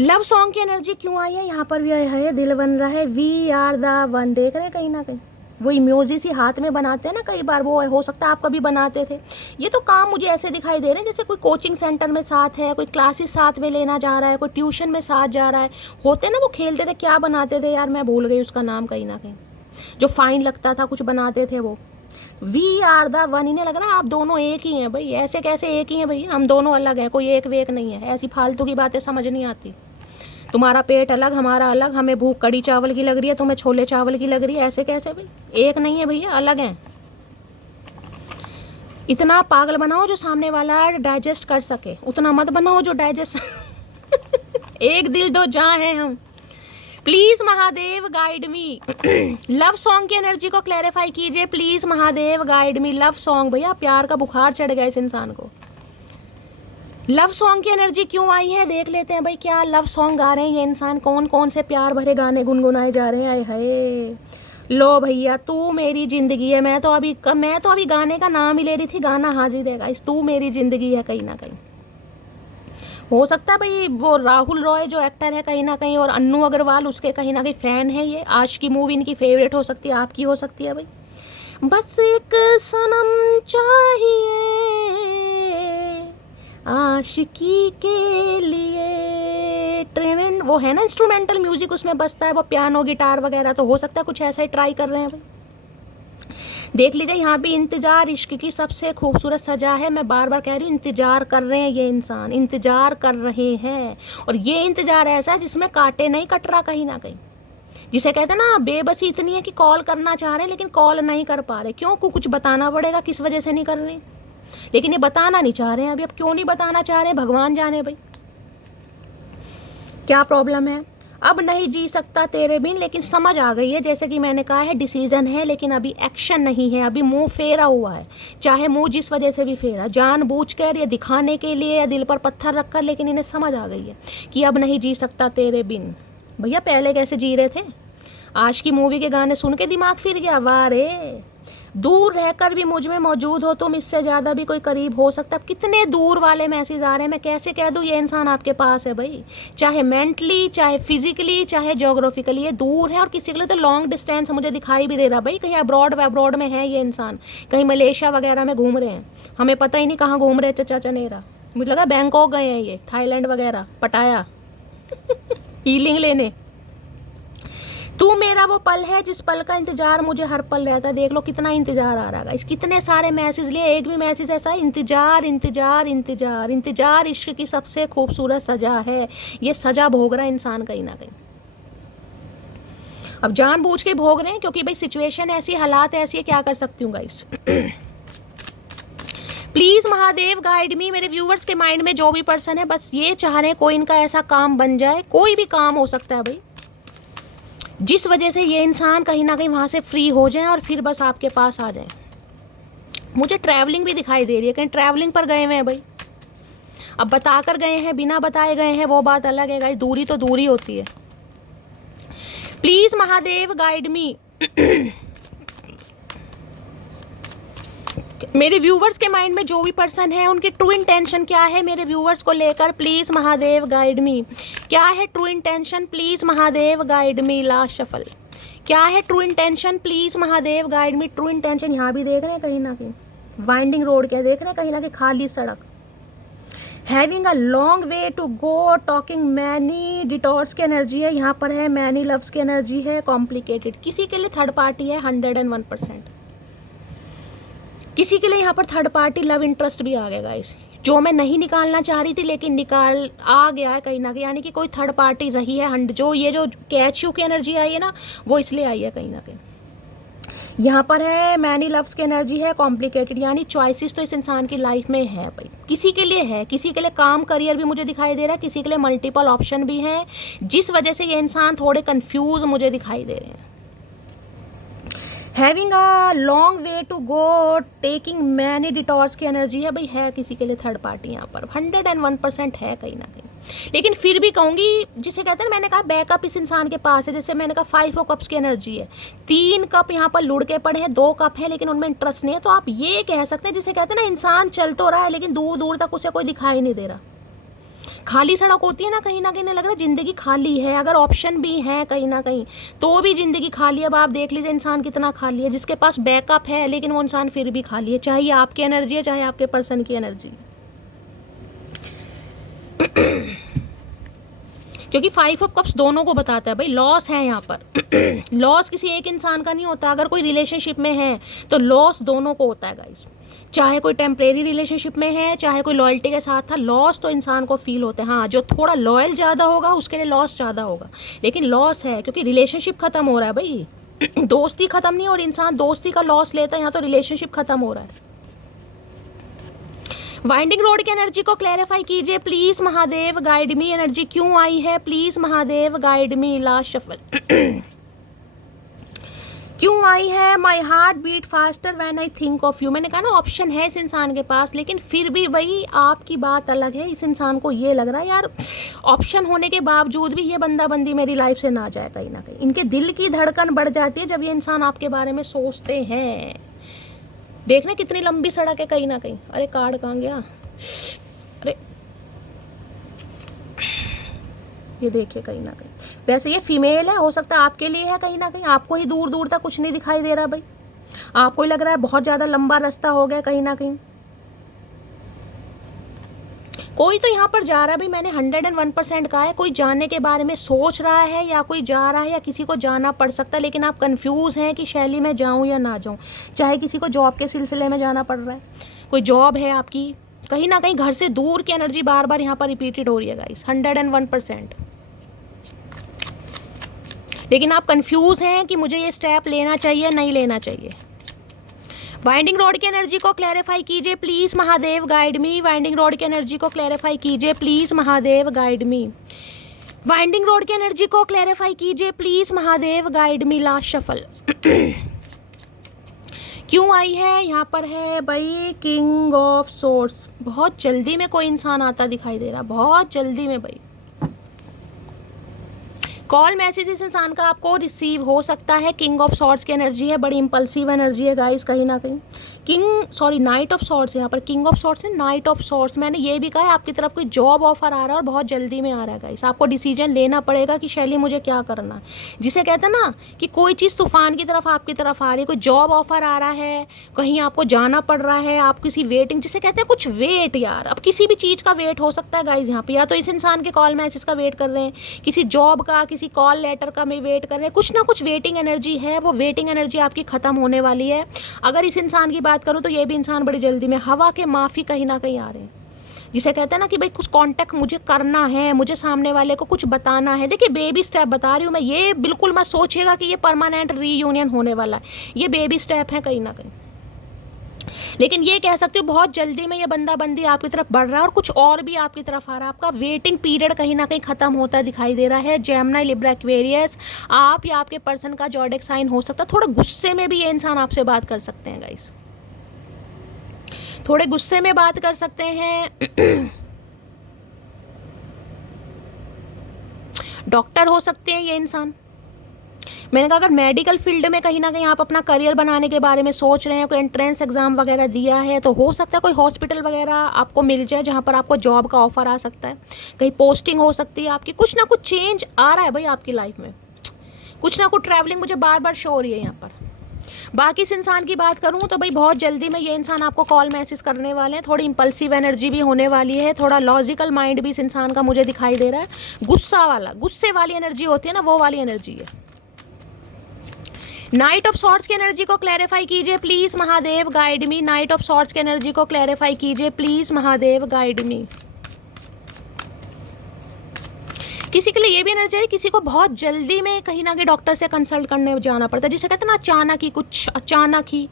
Love song की एनर्जी क्यों आई है? यहाँ पर भी आया है, दिल बन रहा है, वी आर द वन। देख रहे हैं कहीं ना कहीं वो इमोजी सी हाथ में बनाते हैं ना कई बार, वो हो सकता है आप कभी बनाते थे। ये तो काम मुझे ऐसे दिखाई दे रहे हैं जैसे कोई कोचिंग सेंटर में साथ है, कोई क्लासेस साथ में लेना जा रहा है, कोई ट्यूशन में साथ जा रहा है। होते ना वो खेलते थे, क्या बनाते थे यार, मैं भूल गई उसका नाम, कहीं ना कहीं जो फाइन लगता था कुछ बनाते थे वो। वी आर द वन, इन्हें लग रहा है आप दोनों एक ही हैं भाई। ऐसे कैसे एक ही हैं भाई, हम दोनों अलग हैं, कोई एक वेक नहीं है। ऐसी फालतू की बातें समझ नहीं आती। तुम्हारा पेट अलग, हमारा अलग, हमें भूख कड़ी चावल की लग रही है, तुम्हें छोले चावल की लग रही है, ऐसे कैसे भाई? एक नहीं है भैया, अलग हैं। इतना पागल बनाओ जो सामने वाला डाइजेस्ट कर सके, उतना मत बनाओ जो डाइजेस्ट एक दिल दो जहां हैं हम। Please Mahadev guide me. Love song की एनर्जी को क्लैरिफाई कीजिए please Mahadev, guide me. Love song, भैया प्यार का बुखार चढ़ गया इस इंसान को। लव सॉन्ग की एनर्जी क्यों आई है देख लेते हैं भाई, क्या लव सॉन्ग गा रहे हैं ये इंसान, कौन कौन से प्यार भरे गाने गुनगुनाए जा रहे हैं। आए हाय, लो भैया तू मेरी जिंदगी है। मैं तो अभी गाने का नाम ही ले रही थी, गाना हाजिर है गाइस, तू मेरी जिंदगी है। कहीं ना कहीं हो सकता है भाई वो राहुल रॉय जो एक्टर है कहीं ना कहीं, और अन्नू अग्रवाल उसके कहीं ना कहीं फैन है ये। आज की मूवी इनकी फेवरेट हो सकती है, आपकी हो सकती है भाई। बस एक सनम चाहिए आशिकी के लिए, ट्रेन वो है ना इंस्ट्रूमेंटल म्यूजिक उसमें बजता है, वो पियानो गिटार वगैरह, तो हो सकता है कुछ ऐसा ही ट्राई कर रहे हैं भाई। देख लीजिए यहाँ भी, इंतजार इश्क की सबसे खूबसूरत सजा है। मैं बार बार कह रही हूँ, इंतजार कर रहे हैं ये इंसान, इंतजार कर रहे हैं। और ये इंतजार ऐसा है जिसमें कांटे नहीं कट रहा कहीं ना कहीं, जिसे कहते हैं ना बेबसी इतनी है कि कॉल करना चाह रहे हैं लेकिन कॉल नहीं कर पा रहे। क्यों? कुछ बताना पड़ेगा किस वजह से नहीं कर रहे, लेकिन ये बताना नहीं चाह रहे हैं अभी। अब क्यों नहीं बताना चाह रहे हैं भगवान जाने भाई, क्या प्रॉब्लम है। अब नहीं जी सकता तेरे बिन, लेकिन समझ आ गई है, जैसे कि मैंने कहा है डिसीजन है लेकिन अभी एक्शन नहीं है। अभी मुंह फेरा हुआ है, चाहे मुंह जिस वजह से भी फेरा, जानबूझकर या दिखाने के लिए या दिल पर पत्थर रखकर, लेकिन इन्हें समझ आ गई है कि अब नहीं जी सकता तेरे बिन। भैया पहले कैसे जी रहे थे? आज की मूवी के गाने सुन के दिमाग फिर गया। वाह रे, दूर रहकर भी मुझ में मौजूद हो तुम, इससे ज़्यादा भी कोई करीब हो सकता। अब कितने दूर वाले मैसेज आ रहे हैं, मैं कैसे कह दूँ ये इंसान आपके पास है भाई। चाहे मेंटली, चाहे फिजिकली, चाहे जोग्राफिकली ये दूर है, और किसी के लिए तो लॉन्ग डिस्टेंस मुझे दिखाई भी दे रहा भाई। कहीं अब्रॉड में है ये इंसान, कहीं मलेशिया वगैरह में घूम रहे हैं, हमें पता ही नहीं कहाँ घूम रहे हैं। चचा चनेरा, मुझे लगा बैंकॉक गए हैं ये, थाईलैंड वगैरह, पटाया हीलिंग लेने। तू मेरा वो पल है जिस पल का इंतजार मुझे हर पल रहता है। देख लो कितना इंतजार आ रहा है, इस कितने सारे मैसेज लिए, एक भी मैसेज ऐसा है इंतजार इंतजार इंतजार इंतजार इश्क की सबसे खूबसूरत सजा है। ये सजा भोग रहा है इंसान कहीं ना कहीं। अब जानबूझ के भोग रहे हैं क्योंकि भाई सिचुएशन ऐसी, हालात ऐसी है, क्या कर सकती हूँ गाइस। प्लीज महादेव गाइड मी। मेरे व्यूवर्स के माइंड में जो भी पर्सन है बस ये चाह रहे हैं कोई इनका ऐसा काम बन जाए, कोई भी काम हो सकता है भाई, जिस वजह से ये इंसान कहीं ना कहीं वहाँ से फ्री हो जाए और फिर बस आपके पास आ जाए। मुझे ट्रैवलिंग भी दिखाई दे रही है, कहीं ट्रैवलिंग पर गए हुए हैं भाई। अब बताकर गए हैं, बिना बताए गए हैं, वो बात अलग है गाइस, दूरी तो दूरी होती है। प्लीज महादेव गाइड मी। मेरे व्यूवर्स के माइंड में जो भी पर्सन है उनकी ट्रू इंटेंशन क्या है मेरे व्यूवर्स को लेकर, प्लीज महादेव गाइड मी। क्या है true intention, please Mahadev guide me. Last shuffle. क्या है true intention, please Mahadev guide me. True intention यहाँ भी देख रहे हैं कहीं ना कहीं, वाइंडिंग रोड क्या देख रहे हैं, कहीं ना कहीं खाली सड़क, having a long way to go, talking many detours की एनर्जी है यहाँ पर, है मैनी लव्स की एनर्जी है, कॉम्प्लिकेटेड। किसी के लिए थर्ड पार्टी है 101%, किसी के लिए यहाँ पर थर्ड पार्टी लव इंटरेस्ट भी आ गया गाइस। जो मैं नहीं निकालना चाह रही थी लेकिन निकाल आ गया है कहीं ना कहीं, यानी कि कोई थर्ड पार्टी रही है। जो ये जो कैच यू की एनर्जी आई है ना, वो इसलिए आई है कहीं ना कहीं। यहाँ पर है मैनी लव्स की एनर्जी है, कॉम्प्लिकेटेड, यानी चॉइसेस तो इस इंसान की लाइफ में है भाई, किसी के लिए है, किसी के लिए काम करियर भी मुझे दिखाई दे रहा है, किसी के लिए मल्टीपल ऑप्शन भी हैं, जिस वजह से ये इंसान थोड़े कंफ्यूज मुझे दिखाई दे रहे हैं। Having a long way to go, taking many detours की एनर्जी है भाई, है किसी के लिए थर्ड पार्टी यहाँ पर 101% है कहीं ना कहीं। लेकिन फिर भी कहूँगी, जिसे कहते हैं ना, मैंने कहा बैकअप इस इंसान के पास है। जैसे मैंने कहा 5 ऑफ कप्स की एनर्जी है, 3 कप यहाँ पर लुढ़ के पड़े हैं, 2 कप हैं लेकिन उनमें इंटरेस्ट नहीं है। तो आप ये कह सकते हैं, जिसे कहते हैं ना, इंसान चल तो रहा है लेकिन दूर दूर तक उसे कोई दिखाई नहीं दे रहा। खाली सड़क होती है ना, कहीं ना कहीं लग रहा है ज़िंदगी खाली है। अगर ऑप्शन भी है कहीं ना कहीं तो भी ज़िंदगी खाली है। अब आप देख लीजिए इंसान कितना खाली है, जिसके पास बैकअप है लेकिन वो इंसान फिर भी खाली है, चाहे आपकी एनर्जी है चाहे आपके पर्सन की एनर्जी। क्योंकि 5 ऑफ कप्स दोनों को बताता है भाई, लॉस है यहाँ पर। लॉस किसी एक इंसान का नहीं होता। अगर कोई रिलेशनशिप में है तो लॉस दोनों को होता है गाइस, चाहे कोई टेम्परेरी रिलेशनशिप में है चाहे कोई लॉयल्टी के साथ था, लॉस तो इंसान को फील होता है। हाँ, जो थोड़ा लॉयल ज़्यादा होगा उसके लिए लॉस ज़्यादा होगा, लेकिन लॉस है क्योंकि रिलेशनशिप ख़त्म हो रहा है भाई। दोस्ती ख़त्म नहीं, और इंसान दोस्ती का लॉस लेता है, यहाँ तो रिलेशनशिप ख़त्म हो रहा है। वाइंडिंग रोड की एनर्जी को क्लैरिफाई कीजिए please Mahadev, guide me. Energy क्यों आई है please Mahadev, guide me. Last shuffle क्यों आई है? My heart beat faster when I think of you. मैंने कहा ना, ऑप्शन है इस इंसान के पास, लेकिन फिर भी भाई आपकी बात अलग है। इस इंसान को ये लग रहा है यार, ऑप्शन होने के बावजूद भी ये बंदा बंदी मेरी लाइफ से ना जाए कहीं ना कहीं। इनके दिल की धड़कन बढ़ जाती है जब ये इंसान आपके बारे में सोचते हैं। देखना कितनी लंबी सड़क है कहीं ना कहीं। अरे कार्ड कहाँ गया? अरे ये देखिए कहीं ना कहीं, वैसे ये फीमेल है, हो सकता है आपके लिए है कहीं ना कहीं। आपको ही दूर दूर तक कुछ नहीं दिखाई दे रहा भाई, आपको ही लग रहा है बहुत ज़्यादा लंबा रास्ता हो गया कहीं ना कहीं। कोई तो यहाँ पर जा रहा है भाई, मैंने 101% कहा है। कोई जाने के बारे में सोच रहा है या कोई जा रहा है या किसी को जाना पड़ सकता है, लेकिन आप कंफ्यूज हैं कि शैली में जाऊँ या ना जाऊँ। चाहे किसी को जॉब के सिलसिले में जाना पड़ रहा है, कोई जॉब है आपकी, कहीं ना कहीं घर से दूर की एनर्जी बार बार यहाँ पर रिपीटेड हो रही है गाइस, 101%। लेकिन आप कंफ्यूज हैं कि मुझे ये स्टेप लेना चाहिए नहीं लेना चाहिए। वाइंडिंग रॉड की एनर्जी को क्लैरिफाई कीजिए please Mahadev, guide me. Winding rod की एनर्जी को क्लैरिफाई कीजिए please Mahadev, guide me. Winding rod की एनर्जी को क्लैरिफाई कीजिए please Mahadev, guide me. Last shuffle क्यों आई है? यहाँ पर है भाई किंग ऑफ सोर्ड्स। बहुत जल्दी में कोई इंसान आता दिखाई दे रहा, बहुत जल्दी में भाई। कॉल मैसेज इस इंसान का आपको रिसीव हो सकता है। किंग ऑफ सॉर्ड्स की एनर्जी है, बड़ी इंपल्सिव एनर्जी है गाइस कहीं ना कहीं। नाइट ऑफ सॉर्ड्स, यहाँ पर किंग ऑफ सॉर्ड्स है, नाइट ऑफ सॉर्ड्स। मैंने ये भी कहा है आपकी तरफ कोई जॉब ऑफर आ रहा है और बहुत जल्दी में आ रहा है गाइस। आपको डिसीजन लेना पड़ेगा कि शैली मुझे क्या करना है। जिसे कहते हैं ना कि कोई चीज़ तूफान की तरफ आपकी तरफ आ रही है, कोई जॉब ऑफर आ रहा है, कहीं आपको जाना पड़ रहा है, आप किसी वेटिंग, जिसे कहते हैं कुछ वेट यार। अब किसी भी चीज़ का वेट हो सकता है गाइस यहाँ पे, या तो इस इंसान के कॉल मैसेज का वेट कर रहे हैं, किसी जॉब का, किसी कॉल लेटर का में वेट कर रहे हैं, कुछ ना कुछ वेटिंग एनर्जी है। वो वेटिंग एनर्जी आपकी खत्म होने वाली है। अगर इस इंसान की बात करूं तो ये भी इंसान बड़ी जल्दी में, हवा के माफी कहीं ना कहीं आ रहे हैं, जिसे कहते हैं ना कि भाई कुछ कांटेक्ट मुझे करना है, मुझे सामने वाले को कुछ बताना है। देखिए बेबी स्टेप बता रही हूँ मैं, ये बिल्कुल मत सोचिएगा कि ये परमानेंट रीयूनियन होने वाला है, ये बेबी स्टेप है कहीं ना कहीं। लेकिन ये कह सकते हो बहुत जल्दी में ये बंदा बंदी आपकी तरफ बढ़ रहा है और कुछ और भी आपकी तरफ आ रहा है। आपका वेटिंग पीरियड कहीं ना कहीं खत्म होता दिखाई दे रहा है। जेमिनी, लिब्रा, एक्वेरियस, आप या आपके पर्सन का ज़ोडिएक साइन हो सकता है। थोड़ा गुस्से में भी ये इंसान आपसे बात कर सकते हैं गाइस, थोड़े गुस्से में बात कर सकते हैं। डॉक्टर हो सकते हैं ये इंसान। मैंने कहा अगर मेडिकल फील्ड में कहीं ना कहीं आप अपना करियर बनाने के बारे में सोच रहे हैं, कोई एंट्रेंस एग्जाम वगैरह दिया है, तो हो सकता है कोई हॉस्पिटल वगैरह आपको मिल जाए जहां पर आपको जॉब का ऑफर आ सकता है, कहीं पोस्टिंग हो सकती है आपकी। कुछ ना कुछ चेंज आ रहा है भाई आपकी लाइफ में, कुछ ना कुछ ट्रैवलिंग मुझे बार बार शो हो रही है यहाँ पर। बाकी इस इंसान की बात करूँ तो भाई बहुत जल्दी में ये इंसान आपको कॉल मैसेज करने वाले हैं। थोड़ी इंपल्सिव एनर्जी भी होने वाली है, थोड़ा लॉजिकल माइंड भी इस इंसान का मुझे दिखाई दे रहा है। गुस्सा वाला, गुस्से वाली एनर्जी होती है ना, वो वाली एनर्जी है। नाइट ऑफ सॉर्ट्स की एनर्जी को क्लैरिफाई कीजिए please Mahadev guide me. Knight of swords की एनर्जी को क्लैरिफाई कीजिए प्लीज महादेव गाइड मी। किसी के लिए ये भी एनर्जी है, किसी को बहुत जल्दी में कहीं ना कहीं डॉक्टर से कंसल्ट करने जाना पड़ता है, जिसे कहते हैं ना अचानक ही, कुछ अचानक ही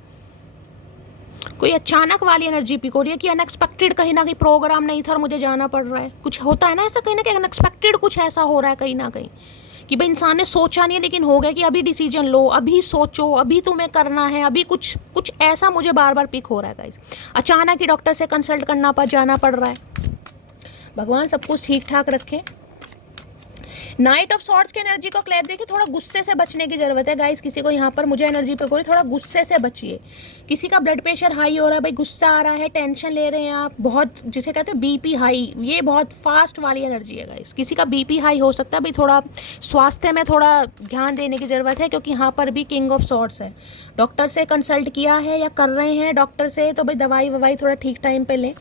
कोई अचानक वाली एनर्जी पिक हो रही है कि अनएक्सपेक्टेड कहीं ना कहीं प्रोग्राम नहीं था और मुझे जाना पड़ रहा है। कुछ होता है ना ऐसा, कहीं ना कहीं अनएक्सपेक्टेड कुछ ऐसा हो रहा है कहीं ना कहीं कि भाई इंसान ने सोचा नहीं है लेकिन हो गया कि अभी डिसीजन लो, अभी सोचो, अभी तुम्हें करना है, अभी कुछ कुछ ऐसा मुझे बार बार पिक हो रहा है गाइस। अचानक ही डॉक्टर से कंसल्ट करना जाना पड़ रहा है। भगवान सब कुछ ठीक ठाक रखें। नाइट ऑफ सॉर्ट्स की एनर्जी को क्लियर देखिए, थोड़ा गुस्से से बचने की जरूरत है गाइस। किसी को यहाँ पर मुझे एनर्जी पे कोई, थोड़ा गुस्से से बचिए। किसी का ब्लड प्रेशर हाई हो रहा है, भाई गुस्सा आ रहा है, टेंशन ले रहे हैं आप बहुत, जिसे कहते हैं बीपी हाई, ये बहुत फास्ट वाली एनर्जी है गाइस। किसी का बीपी हाई हो सकता है, भाई थोड़ा स्वास्थ्य में थोड़ा ध्यान देने की ज़रूरत है, क्योंकि यहाँ पर भी किंग ऑफ सॉर्ट्स है। डॉक्टर से कंसल्ट किया है या कर रहे हैं डॉक्टर से, तो भाई दवाई ववाई थोड़ा ठीक टाइम पर लें।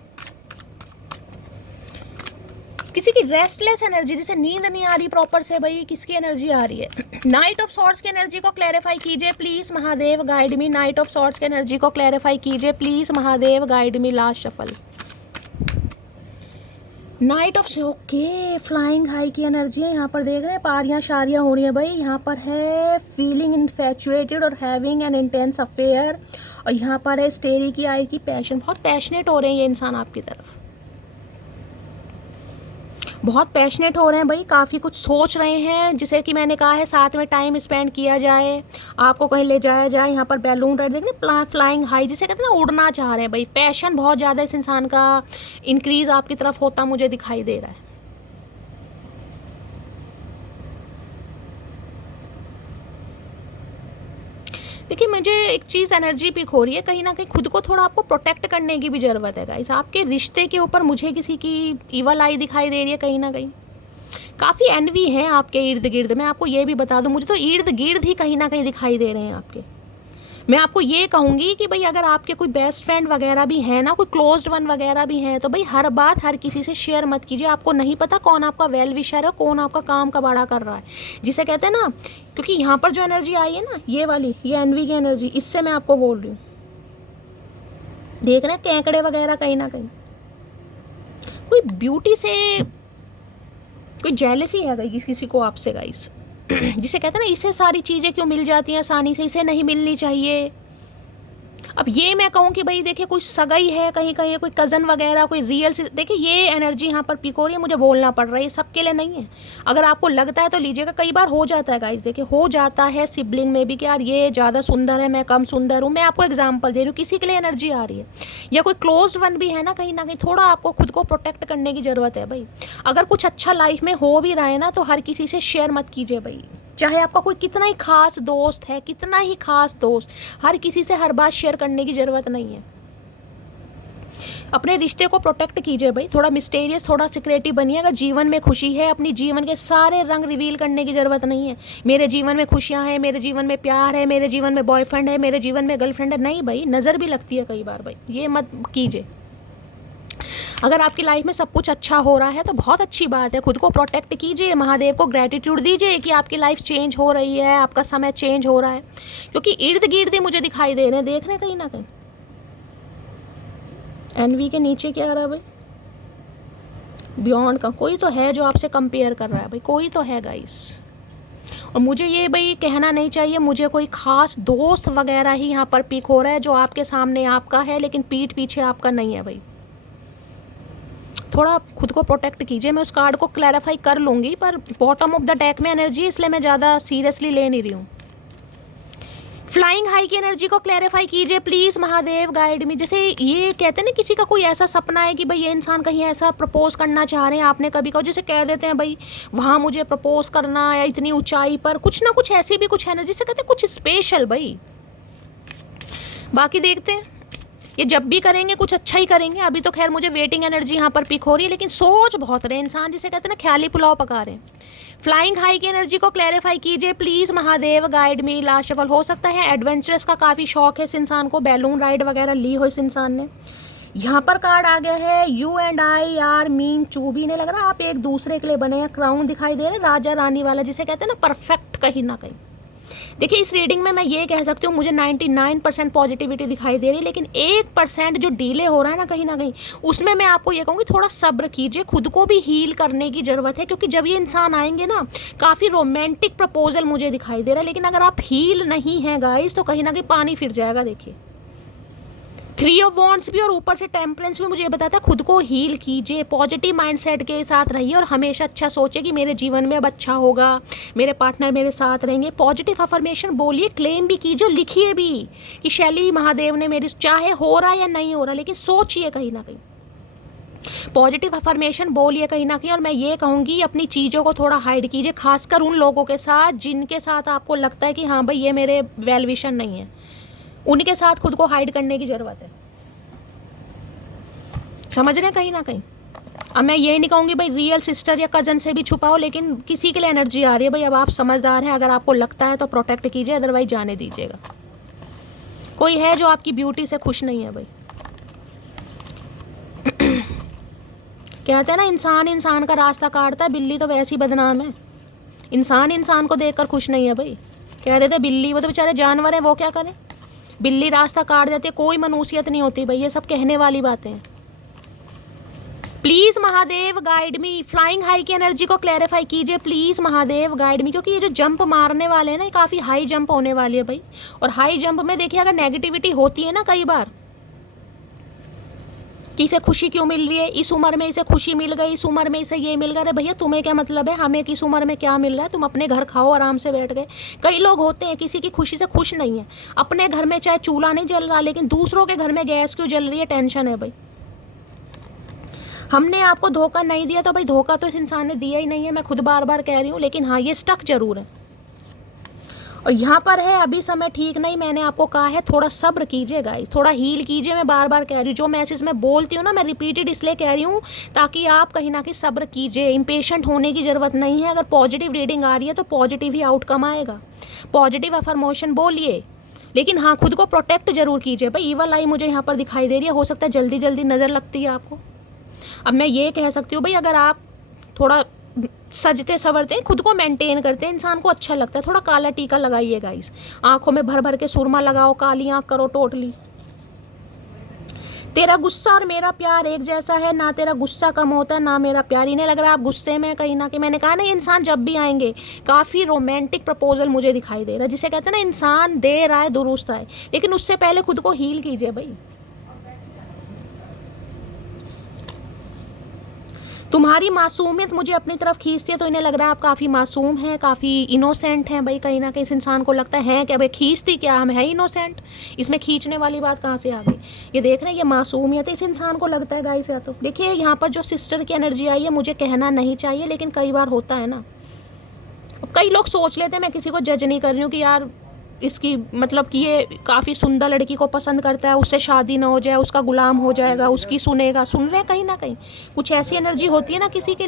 किसी की रेस्टलेस एनर्जी, जैसे नींद नहीं आ रही प्रॉपर से, भाई किसकी एनर्जी आ रही है। नाइट ऑफ सॉर्ट्स की एनर्जी को क्लैरिफाई कीजिए please Mahadev guide me. Knight of swords की एनर्जी को क्लैरिफाई कीजिए please Mahadev guide me. Last shuffle. Knight of, okay, flying high की एनर्जी है। यहाँ पर देख रहे हैं पारियां शारियां हो रही है भाई। यहाँ पर है फीलिंग इन्फैचुएटेड और हैविंग एन इंटेंस अफेयर, और यहाँ पर है स्टेरी की आई की पैशन। बहुत पैशनेट हो रहे हैं ये इंसान आपकी तरफ, बहुत पैशनेट हो रहे हैं भाई, काफ़ी कुछ सोच रहे हैं, जिसे कि मैंने कहा है साथ में टाइम स्पेंड किया जाए, आपको कहीं ले जाया जाए। यहाँ पर बैलून राइड देखिए, फ्लाइंग हाई, जिसे कहते हैं ना उड़ना चाह रहे हैं भाई। पैशन बहुत ज़्यादा इस इंसान का इंक्रीज आपकी तरफ होता मुझे दिखाई दे रहा है। देखिए मुझे एक चीज़ एनर्जी पिक हो रही है, कहीं ना कहीं खुद को थोड़ा आपको प्रोटेक्ट करने की भी ज़रूरत है गाइस। आपके रिश्ते के ऊपर मुझे किसी की ईवल आई दिखाई दे रही है कहीं ना कहीं। काफ़ी एनवी है आपके इर्द गिर्द। मैं आपको ये भी बता दूं, मुझे तो इर्द गिर्द ही कहीं ना कहीं दिखाई दे रहे हैं आपके। मैं आपको ये कहूँगी कि भाई अगर आपके कोई बेस्ट फ्रेंड वगैरह भी है ना, कोई क्लोज्ड वन वगैरह भी है, तो भाई हर बात हर किसी से शेयर मत कीजिए। आपको नहीं पता कौन आपका वेल विशर है, कौन आपका काम कबाड़ा कर रहा है, जिसे कहते हैं ना। क्योंकि यहाँ पर जो एनर्जी आई है ना, ये वाली, ये एनवी की एनर्जी, इससे मैं आपको बोल रही हूँ। देख रहे हैं केकड़े वगैरह कहीं ना कहीं, कोई ब्यूटी से कोई जेलसी है गई किसी को आपसे गाइस, जिसे कहते हैं ना इसे सारी चीज़ें क्यों मिल जाती हैं आसानी से, इसे नहीं मिलनी चाहिए। अब ये मैं कहूँ कि भाई देखिए कोई सगाई है कहीं कहीं, कोई कज़न वगैरह, कोई रियल से, देखिए ये एनर्जी यहाँ पर पिक हो रही है, मुझे बोलना पड़ रहा है, ये सबके लिए नहीं है। अगर आपको लगता है तो लीजिएगा, कई बार हो जाता है गाइस, देखिए हो जाता है सिबलिंग में भी कि यार ये ज़्यादा सुंदर है, मैं कम सुंदर हूँ। मैं आपको एग्जाम्पल दे रही हूँ, किसी के लिए एनर्जी आ रही है, या कोई क्लोज वन भी है ना, कहीं ना कहीं थोड़ा आपको खुद को प्रोटेक्ट करने की ज़रूरत है भाई। अगर कुछ अच्छा लाइफ में हो भी रहा है ना, तो हर किसी से शेयर मत कीजिए भाई। चाहे आपका कोई कितना ही खास दोस्त है, कितना ही खास दोस्त, हर किसी से हर बात शेयर करने की ज़रूरत नहीं है। अपने रिश्ते को प्रोटेक्ट कीजिए भाई, थोड़ा मिस्टीरियस, थोड़ा सिक्रेटिव बनिए। अगर जीवन में खुशी है, अपनी जीवन के सारे रंग रिवील करने की ज़रूरत नहीं है। मेरे जीवन में खुशियाँ हैं, मेरे जीवन में प्यार है, मेरे जीवन में बॉयफ्रेंड है, मेरे जीवन में गर्लफ्रेंड है, नहीं भाई, नज़र भी लगती है कई बार भाई, ये मत कीजिए। अगर आपकी लाइफ में सब कुछ अच्छा हो रहा है तो बहुत अच्छी बात है, खुद को प्रोटेक्ट कीजिए, महादेव को ग्रैटिट्यूड दीजिए कि आपकी लाइफ चेंज हो रही है, आपका समय चेंज हो रहा है। क्योंकि इर्द गिर्द मुझे दिखाई दे रहे हैं, देख रहे हैं कहीं ना कहीं। एनवी के नीचे क्या आ रहा है भाई, बियॉन्ड का, कोई तो है जो आपसे कंपेयर कर रहा है भाई, कोई तो है गाइस। और मुझे ये भाई कहना नहीं चाहिए, मुझे कोई खास दोस्त वगैरह ही यहाँ पर पिक हो रहा है जो आपके सामने आपका है लेकिन पीठ पीछे आपका नहीं है भाई। थोड़ा खुद को प्रोटेक्ट कीजिए। मैं उस कार्ड को क्लैरिफाई कर लूँगी, पर बॉटम ऑफ द डेक में एनर्जी, इसलिए मैं ज़्यादा सीरियसली ले नहीं रही हूँ। फ्लाइंग हाई की एनर्जी को क्लैरिफाई कीजिए प्लीज़ महादेव गाइड मी। जैसे ये कहते हैं ना, किसी का कोई ऐसा सपना है कि भाई ये इंसान कहीं ऐसा प्रपोज करना चाह रहे हैं, आपने कभी कहा, जैसे कह देते हैं भाई वहाँ मुझे प्रपोज करना है इतनी ऊंचाई पर, कुछ ना कुछ ऐसी भी कुछ एनर्जी से कहते हैं कुछ स्पेशल भाई। बाकी देखते हैं, ये जब भी करेंगे कुछ अच्छा ही करेंगे। अभी तो खैर मुझे वेटिंग एनर्जी यहाँ पर पिक हो रही है, लेकिन सोच बहुत रहे इंसान, जिसे कहते हैं ना ख्याली पुलाव पका रहे हैं। फ्लाइंग हाई की एनर्जी को क्लैरिफाई कीजिए please Mahadev guide me. Last shuffle. हो सकता है एडवेंचरस का काफ़ी शौक है इस इंसान को, बैलून राइड वगैरह ली हो इस इंसान ने। यहाँ पर कार्ड आ गया है you and I are meant to be. नहीं लग रहा आप एक दूसरे के लिए बने हैं। क्राउन दिखाई दे रहा है, राजा रानी वाला, जिसे कहते हैं ना परफेक्ट कहीं ना कहीं। देखिए इस रीडिंग में मैं ये कह सकती हूँ मुझे 99% पॉजिटिविटी दिखाई दे रही है, लेकिन 1% जो डिले हो रहा है ना कहीं उसमें मैं आपको ये कहूँगी थोड़ा सब्र कीजिए, खुद को भी हील करने की ज़रूरत है। क्योंकि जब ये इंसान आएंगे ना, काफ़ी रोमांटिक प्रपोजल मुझे दिखाई दे रहा है, लेकिन अगर आप हील नहीं हैं गाइस तो कहीं ना कहीं पानी फिर जाएगा। देखिए 3 ऑफ वॉन्ड्स भी और ऊपर से टेम्परेंस भी मुझे बताता है खुद को हील कीजिए, पॉजिटिव माइंडसेट के साथ रहिए और हमेशा अच्छा सोचिए कि मेरे जीवन में अब अच्छा होगा, मेरे पार्टनर मेरे साथ रहेंगे। पॉजिटिव अफर्मेशन बोलिए, क्लेम भी कीजिए और लिखिए भी कि शैली महादेव ने मेरी, चाहे हो रहा या नहीं हो रहा, लेकिन सोचिए कहीं ना कहीं पॉजिटिव अफर्मेशन बोलिए कहीं ना कहीं। और मैं ये कहूँगी अपनी चीज़ों को थोड़ा हाइड कीजिए, खासकर उन लोगों के साथ जिनके साथ आपको लगता है कि हाँ भाई ये मेरे वेल विशन नहीं है, उनके साथ खुद को हाइड करने की ज़रूरत है। समझ रहे हैं कहीं ना कहीं। अब मैं ये नहीं कहूँगी भाई रियल सिस्टर या कज़न से भी छुपाओ, लेकिन किसी के लिए एनर्जी आ रही है भाई, अब आप समझदार हैं, अगर आपको लगता है तो प्रोटेक्ट कीजिए, अदरवाइज जाने दीजिएगा। कोई है जो आपकी ब्यूटी से खुश नहीं है भाई। कहते हैं ना इंसान इंसान का रास्ता काटता है, बिल्ली तो वैसी बदनाम है। इंसान इंसान को देखकर खुश नहीं है भाई। कह रहे थे बिल्ली, वो तो बेचारे जानवर है, वो क्या करें, बिल्ली रास्ता काट जाती है, कोई मनुष्यत नहीं होती भाई, ये सब कहने वाली बातें हैं। Please Mahadev guide me, flying high की एनर्जी को क्लैरिफाई कीजिए प्लीज़ महादेव गाइड मी। क्योंकि ये जो जंप मारने वाले हैं ना, ये काफ़ी हाई जंप होने वाली है भाई। और हाई जंप में देखिए अगर नेगेटिविटी होती है ना कई बार कि इसे खुशी क्यों मिल रही है, इस उम्र में इसे खुशी मिल गई, इस उम्र में इसे ये मिल गया, अरे भैया तुम्हें क्या मतलब है, हमें किस उम्र में क्या मिल रहा है, तुम अपने घर खाओ आराम से बैठ गए। कई लोग होते हैं किसी की खुशी से खुश नहीं है, अपने घर में चाहे चूल्हा नहीं जल रहा, लेकिन दूसरों के घर में गैस क्यों जल रही है, टेंशन है भाई। हमने आपको धोखा नहीं दिया तो भाई धोखा तो इस इंसान ने दिया ही नहीं है, मैं खुद बार बार कह रही हूँ, लेकिन हाँ ये स्टक जरूर है। और यहाँ पर है अभी समय ठीक नहीं, मैंने आपको कहा है थोड़ा सब्र कीजिए गाइस, थोड़ा हील कीजिए। मैं बार बार कह रही हूँ, जो मैसेज मैं बोलती हूँ ना मैं रिपीटेड इसलिए कह रही हूँ ताकि आप कहीं ना कहीं सब्र कीजिए, इम्पेशेंट होने की ज़रूरत नहीं है। अगर पॉजिटिव रीडिंग आ रही है तो पॉजिटिव ही आउटकम आएगा। पॉजिटिव अफर्मेशन बोलिए, लेकिन हाँ खुद को प्रोटेक्ट जरूर कीजिए भाई। ईवल आई मुझे यहाँ पर दिखाई दे रही है, हो सकता है जल्दी जल्दी नज़र लगती है आपको। अब मैं ये कह सकती हूँ भाई अगर आप थोड़ा सजते संवरते हैं, खुद को मेंटेन करते हैं, इंसान को अच्छा लगता है, थोड़ा काला टीका लगाइए गाइस, आंखों में भर भर के सुरमा लगाओ, काली आंख करो टोटली। तेरा गुस्सा और मेरा प्यार एक जैसा है, ना तेरा गुस्सा कम होता है ना मेरा प्यार। इन्हें लग रहा है आप गुस्से में कहीं ना कहीं। मैंने कहा ना ये इंसान जब भी आएंगे काफ़ी रोमांटिक प्रपोजल मुझे दिखाई दे रहा है, जिसे कहते हैं ना इंसान देर आए दुरुस्त आए, लेकिन उससे पहले खुद को हील कीजिए भाई। तुम्हारी मासूमियत मुझे अपनी तरफ खींचती है, तो इन्हें लग रहा है आप काफ़ी मासूम हैं, काफ़ी इनोसेंट हैं भाई। कहीं ना कहीं इस इंसान को लगता है क्या भाई, खींचती क्या, हम है इनोसेंट, इसमें खींचने वाली बात कहाँ से आ गई। ये देख रहे हैं ये मासूमियत है, इस इंसान को लगता है गाइस। या तो देखिए यहाँ पर जो सिस्टर की एनर्जी आई है, मुझे कहना नहीं चाहिए लेकिन कई बार होता है ना, कई लोग सोच लेते हैं, मैं किसी को जज नहीं कर रही हूँ कि यार इसकी मतलब कि ये काफ़ी सुंदर लड़की को पसंद करता है, उससे शादी ना हो जाए, उसका गुलाम हो जाएगा, उसकी सुनेगा। सुन रहे हैं कहीं ना कहीं कुछ ऐसी एनर्जी होती है ना, किसी के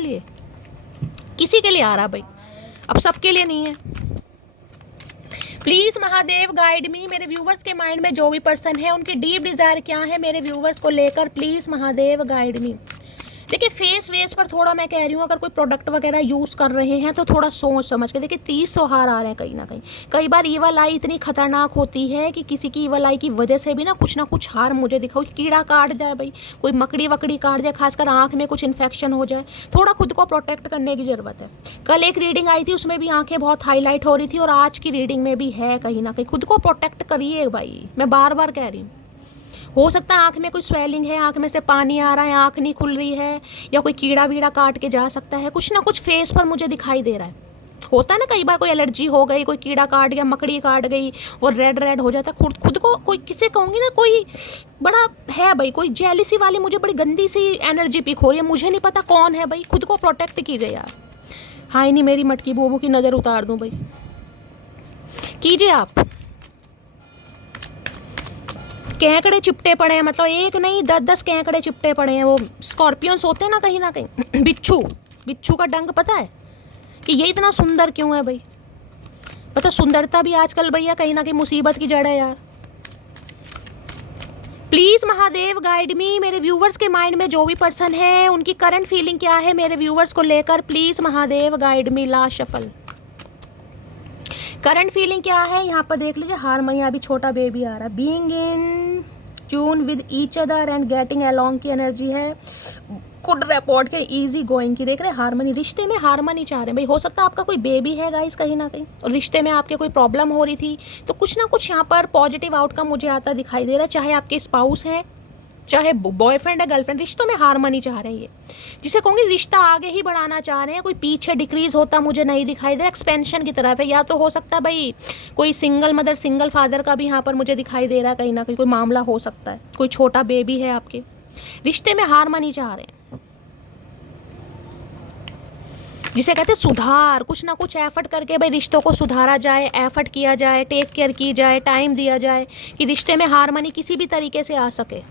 लिए आ रहा भाई, अब सबके लिए नहीं है। प्लीज़ महादेव गाइड मी, मेरे व्यूवर्स के माइंड में जो भी पर्सन है उनकी डीप डिज़ायर क्या है मेरे व्यूवर्स को लेकर, प्लीज़ महादेव गाइड मी। देखिए फेस वेस पर थोड़ा मैं कह रही हूँ, अगर कोई प्रोडक्ट वगैरह यूज़ कर रहे हैं तो थोड़ा सोच समझ के देखिए। 30 त्योहार आ रहे हैं कहीं ना कहीं। कई बार ईवल आई इतनी खतरनाक होती है कि किसी की ईवल आई की वजह से भी ना कुछ हार्म मुझे दिखाओ, कीड़ा काट जाए भाई, कोई मकड़ी वकड़ी काट जाए, खासकर आँख में कुछ इन्फेक्शन हो जाए, थोड़ा खुद को प्रोटेक्ट करने की ज़रूरत है। कल एक रीडिंग आई थी, उसमें भी आँखें बहुत हाईलाइट हो रही थी, और आज की रीडिंग में भी है कहीं ना कहीं। खुद को प्रोटेक्ट करिए भाई, मैं बार बार कह रही हूँ। हो सकता है आँख में कोई स्वेलिंग है, आँख में से पानी आ रहा है, आँख नहीं खुल रही है, या कोई कीड़ा वीड़ा काट के जा सकता है, कुछ ना कुछ फेस पर मुझे दिखाई दे रहा है। होता है ना कई बार कोई एलर्जी हो गई, कोई कीड़ा काट गया, मकड़ी काट गई और रेड हो जाता है। खुद को कोई किसे कहूँगी ना, कोई बड़ा है भाई, कोई जेलिसी वाली मुझे बड़ी गंदी सी एनर्जी पिक हो रही है, मुझे नहीं पता कौन है भाई। खुद को प्रोटेक्ट कीजिए यार। हाँ नहीं मेरी मटकी बूबू की नज़र उतार दूँ भाई, कीजिए आप। केकड़े चिपटे पड़े हैं, मतलब एक नहीं 10-10 केकड़े चिपटे पड़े हैं। वो स्कॉर्पियंस होते हैं ना कहीं बिच्छू का डंक पता है कि ये इतना सुंदर क्यों है भाई। पता सुंदरता भी आजकल भैया कहीं ना कहीं मुसीबत की जड़ है यार। प्लीज़ महादेव गाइड मी, मेरे व्यूवर्स के माइंड में जो भी पर्सन है उनकी करंट फीलिंग क्या है मेरे व्यूवर्स को लेकर, please Mahadev guide me. Last shuffle, current feeling क्या है यहाँ पर देख लीजिए, हारमोनी, अभी छोटा बेबी आ रहा है, being in tune with each other and getting along की एनर्जी है, गुड रैपोर्ट के, इजी गोइंग की, देख रहे हैं हारमोनी, रिश्ते में हारमोनी चाह रहे हैं भाई। हो सकता है आपका कोई बेबी है गाइस कहीं ना कहीं, और रिश्ते में आपके कोई प्रॉब्लम हो रही थी, तो कुछ ना कुछ यहाँ पर पॉजिटिव आउटकम मुझे आता दिखाई दे रहा है, चाहे आपके स्पाउस है, चाहे बॉयफ्रेंड है, गर्लफ्रेंड, रिश्तों में हारमोनी चाह रहे हैं ये, जिसे कहूँगी रिश्ता आगे ही बढ़ाना चाह रहे हैं, कोई पीछे डिक्रीज होता मुझे नहीं दिखाई दे रहा, एक्सपेंशन की तरफ है। या तो हो सकता है भाई कोई सिंगल मदर सिंगल फादर का भी यहाँ पर मुझे दिखाई दे रहा है, कहीं ना कहीं कोई मामला हो सकता है, कोई छोटा बेबी है आपके, रिश्ते में हारमोनी चाह रहे हैं, जिसे कहते हैं सुधार, कुछ ना कुछ एफर्ट करके भाई रिश्तों को सुधारा जाए, एफर्ट किया जाए, टेक केयर की जाए, टाइम दिया जाए कि रिश्ते में हारमोनी किसी भी तरीके से आ सके।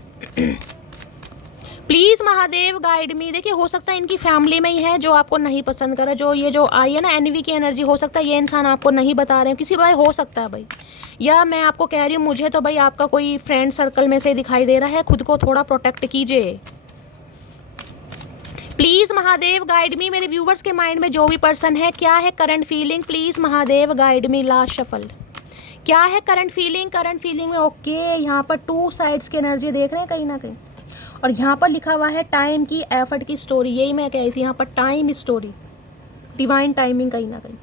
प्लीज महादेव गाइड मी। देखिए हो सकता है इनकी फैमिली में ही है जो आपको नहीं पसंद कर रहा, जो ये जो आई है ना एनवी की एनर्जी, हो सकता है ये इंसान आपको नहीं बता रहे हैं, किसी भाई हो सकता है भाई, या मैं आपको कह रही हूँ मुझे तो भाई आपका कोई फ्रेंड सर्कल में से दिखाई दे रहा है, खुद को थोड़ा प्रोटेक्ट कीजिए प्लीज महादेव गाइड मी। मेरे व्यूवर्स के माइंड में जो भी पर्सन है, क्या है current feeling, please Mahadev guide me. Last shuffle, क्या है करंट फीलिंग, करंट फीलिंग में ओके यहाँ पर 2 साइड्स की एनर्जी देख रहे हैं कहीं ना कहीं, और यहाँ पर लिखा हुआ है टाइम की, एफर्ट की स्टोरी, यही मैं कह रही थी, यहाँ पर टाइम स्टोरी, डिवाइन टाइमिंग कहीं ना कहीं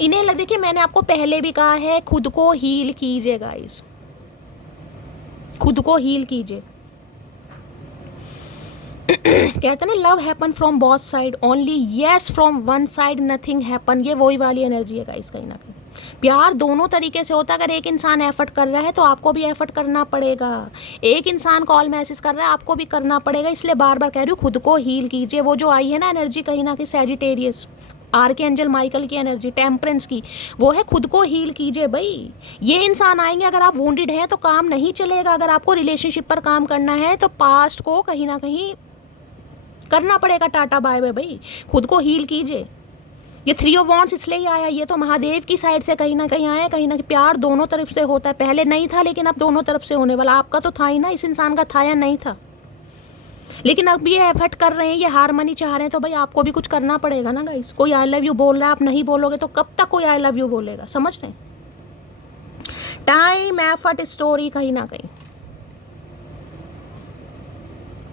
इन्हें लग। देखिए मैंने आपको पहले भी कहा है, खुद को हील कीजिए गाइस, खुद को हील कीजिए। कहते ना love happen from both side only, yes from one side nothing happen, ये वही वाली एनर्जी है गाइस कहीं ना कहीं। प्यार दोनों तरीके से होता है, अगर एक इंसान एफर्ट कर रहा है तो आपको भी एफर्ट करना पड़ेगा, एक इंसान कॉल मैसेज कर रहा है आपको भी करना पड़ेगा, इसलिए बार बार कह रही हूँ खुद को हील कीजिए। वो जो आई है ना एनर्जी कहीं ना कहीं सैजिटेरियस, आर्कएंजल माइकल की एनर्जी, टेम्परेंस की, वो है खुद को हील कीजिए भाई। ये इंसान आएंगे, अगर आप वुंडेड हैं तो काम नहीं चलेगा, अगर आपको रिलेशनशिप पर काम करना है तो पास्ट को कहीं ना कहीं करना पड़ेगा, टाटा बाय बाय भाई, खुद को हील कीजिए। ये 3 ऑफ वॉन्ड्स इसलिए ही आया, ये तो महादेव की साइड से कहीं ना कहीं आया, कहीं ना कहीं प्यार दोनों तरफ से होता है, पहले नहीं था लेकिन अब दोनों तरफ से होने वाला। आपका तो था ही ना, इस इंसान का था या नहीं था, लेकिन अब ये एफर्ट कर रहे हैं, ये हारमोनी चाह रहे हैं, तो भाई आपको भी कुछ करना पड़ेगा ना गाइस। कोई आई लव यू बोल रहा है, आप नहीं बोलोगे तो कब तक कोई आई लव यू बोलेगा, समझ रहे हैं। टाइम एफर्ट स्टोरी कहीं ना कहीं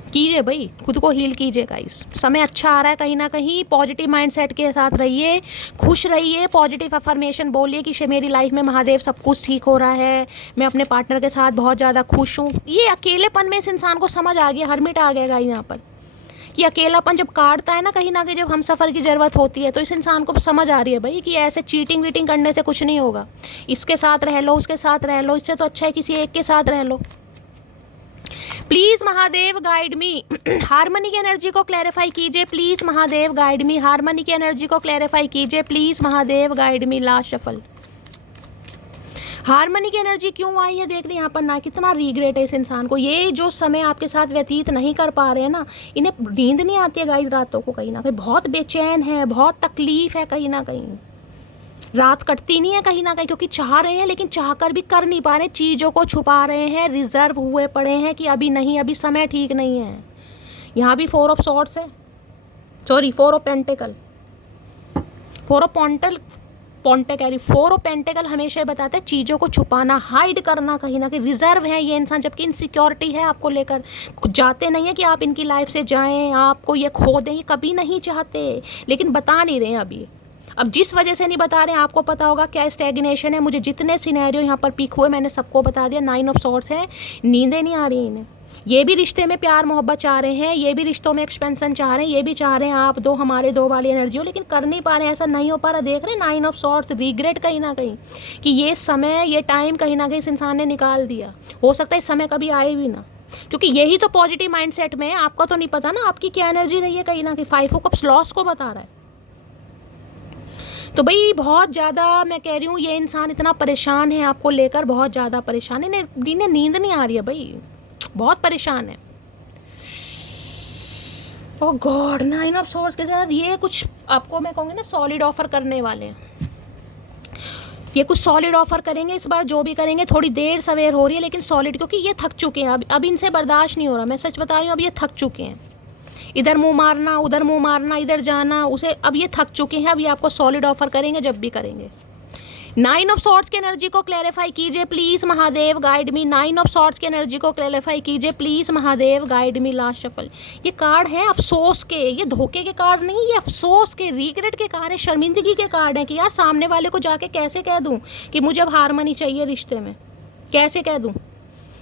कीजिए भाई, खुद को हील कीजिए गाइस। समय अच्छा आ रहा है कहीं ना कहीं, पॉजिटिव माइंडसेट के साथ रहिए, खुश रहिए, पॉजिटिव अफर्मेशन बोलिए कि मेरी लाइफ में महादेव सब कुछ ठीक हो रहा है, मैं अपने पार्टनर के साथ बहुत ज़्यादा खुश हूँ। ये अकेलेपन में इस इंसान को समझ आ गया, हरमिट आ गया गाइस यहाँ पर, कि अकेलापन जब काटता है ना कहीं ना कहीं, जब हम सफ़र की ज़रूरत होती है, तो इस इंसान को समझ आ रही है भाई कि ऐसे चीटिंग वीटिंग करने से कुछ नहीं होगा, इसके साथ रह लो, उसके साथ रह लो, इससे तो अच्छा है किसी एक के साथ रह लो। Please Mahadev guide me, harmony की एनर्जी को क्लैरिफाई कीजिए please Mahadev guide me, harmony की एनर्जी को क्लैरिफाई कीजिए please Mahadev guide me. Last shuffle, harmony की एनर्जी क्यों आई है देख रहे हैं यहाँ पर ना, कितना रिग्रेट है इस इंसान को, ये जो समय आपके साथ व्यतीत नहीं कर पा रहे हैं ना, इन्हें नींद नहीं आती है गाइस रातों को, कहीं ना कहीं बहुत बेचैन है, बहुत तकलीफ है, कहीं ना कहीं रात कटती नहीं है कहीं ना कहीं, क्योंकि चाह रहे हैं लेकिन चाह कर भी कर नहीं पा रहे, चीज़ों को छुपा रहे हैं, रिजर्व हुए पड़े हैं कि अभी नहीं, अभी समय ठीक नहीं है। यहाँ भी 4 ऑफ सॉर्ड्स है, sorry 4 of pentacle, 4 of pentacle, 4 of pentacle हमेशा बताता है चीज़ों को छुपाना, हाइड करना, कहीं ना कहीं रिजर्व है ये इंसान, जबकि इनसिक्योरिटी है आपको लेकर, जाते नहीं है कि आप इनकी लाइफ से जाएं, आपको ये खो दें, ये कभी नहीं चाहते, लेकिन बता नहीं रहे हैं अभी। अब जिस वजह से नहीं बता रहे हैं आपको पता होगा क्या स्टैग्नेशन है, मुझे जितने सिनेरियो यहाँ पर पिक हुए मैंने सबको बता दिया। 9 ऑफ सॉर्ड्स है, नींदें नहीं आ रही इन्हें, ये भी रिश्ते में प्यार मोहब्बत चाह रहे हैं, ये भी रिश्तों में एक्सपेंशन चाह रहे हैं, ये भी चाह रहे हैं आप दो हमारे दो वाली एनर्जी हो, लेकिन कर नहीं पा रहे हैं, ऐसा नहीं हो पा रहा। देख रहे हैं 9 ऑफ सॉर्ड्स, रिग्रेट कहीं ना कहीं कि ये समय, ये टाइम कहीं ना कहीं इस इंसान ने निकाल दिया, हो सकता है इस समय कभी आए भी ना, क्योंकि यही तो पॉजिटिव माइंडसेट में है। आपका तो नहीं पता ना आपकी क्या एनर्जी रही है, कहीं ना कहीं 5 ऑफ कप्स लॉस को बता रहा है। तो भाई बहुत ज़्यादा मैं कह रही हूँ ये इंसान इतना परेशान है आपको लेकर, बहुत ज़्यादा परेशान है, इन्हें नींद नहीं आ रही है भाई, बहुत परेशान है। ओह गॉड, 9 ऑफ सॉर्ड्स के साथ ये कुछ आपको मैं कहूँगी ना सॉलिड ऑफर करने वाले हैं, ये कुछ सॉलिड ऑफर करेंगे इस बार, जो भी करेंगे थोड़ी देर सवेर हो रही है लेकिन सॉलिड, क्योंकि ये थक चुके हैं, अब इनसे बर्दाश्त नहीं हो रहा, मैं सच बता रही हूँ, अब ये थक चुके हैं, इधर मुंह मारना उधर मुंह मारना, इधर जाना उसे, अब ये थक चुके हैं, अब ये आपको सॉलिड ऑफर करेंगे जब भी करेंगे। नाइन ऑफ सॉर्ड्स की एनर्जी को क्लैरिफाई कीजिए please Mahadev, guide me. Nine of swords की एनर्जी को क्लैरिफाई कीजिए please Mahadev, guide me. Last shuffle. ये कार्ड है अफसोस के, ये धोखे के कार्ड नहीं, ये अफसोस के, रिग्रेट के कार्ड है, शर्मिंदगी के कार्ड है कि यार सामने वाले को जाके कैसे कह दूं कि मुझे अब हारमनी चाहिए रिश्ते में, कैसे कह दूं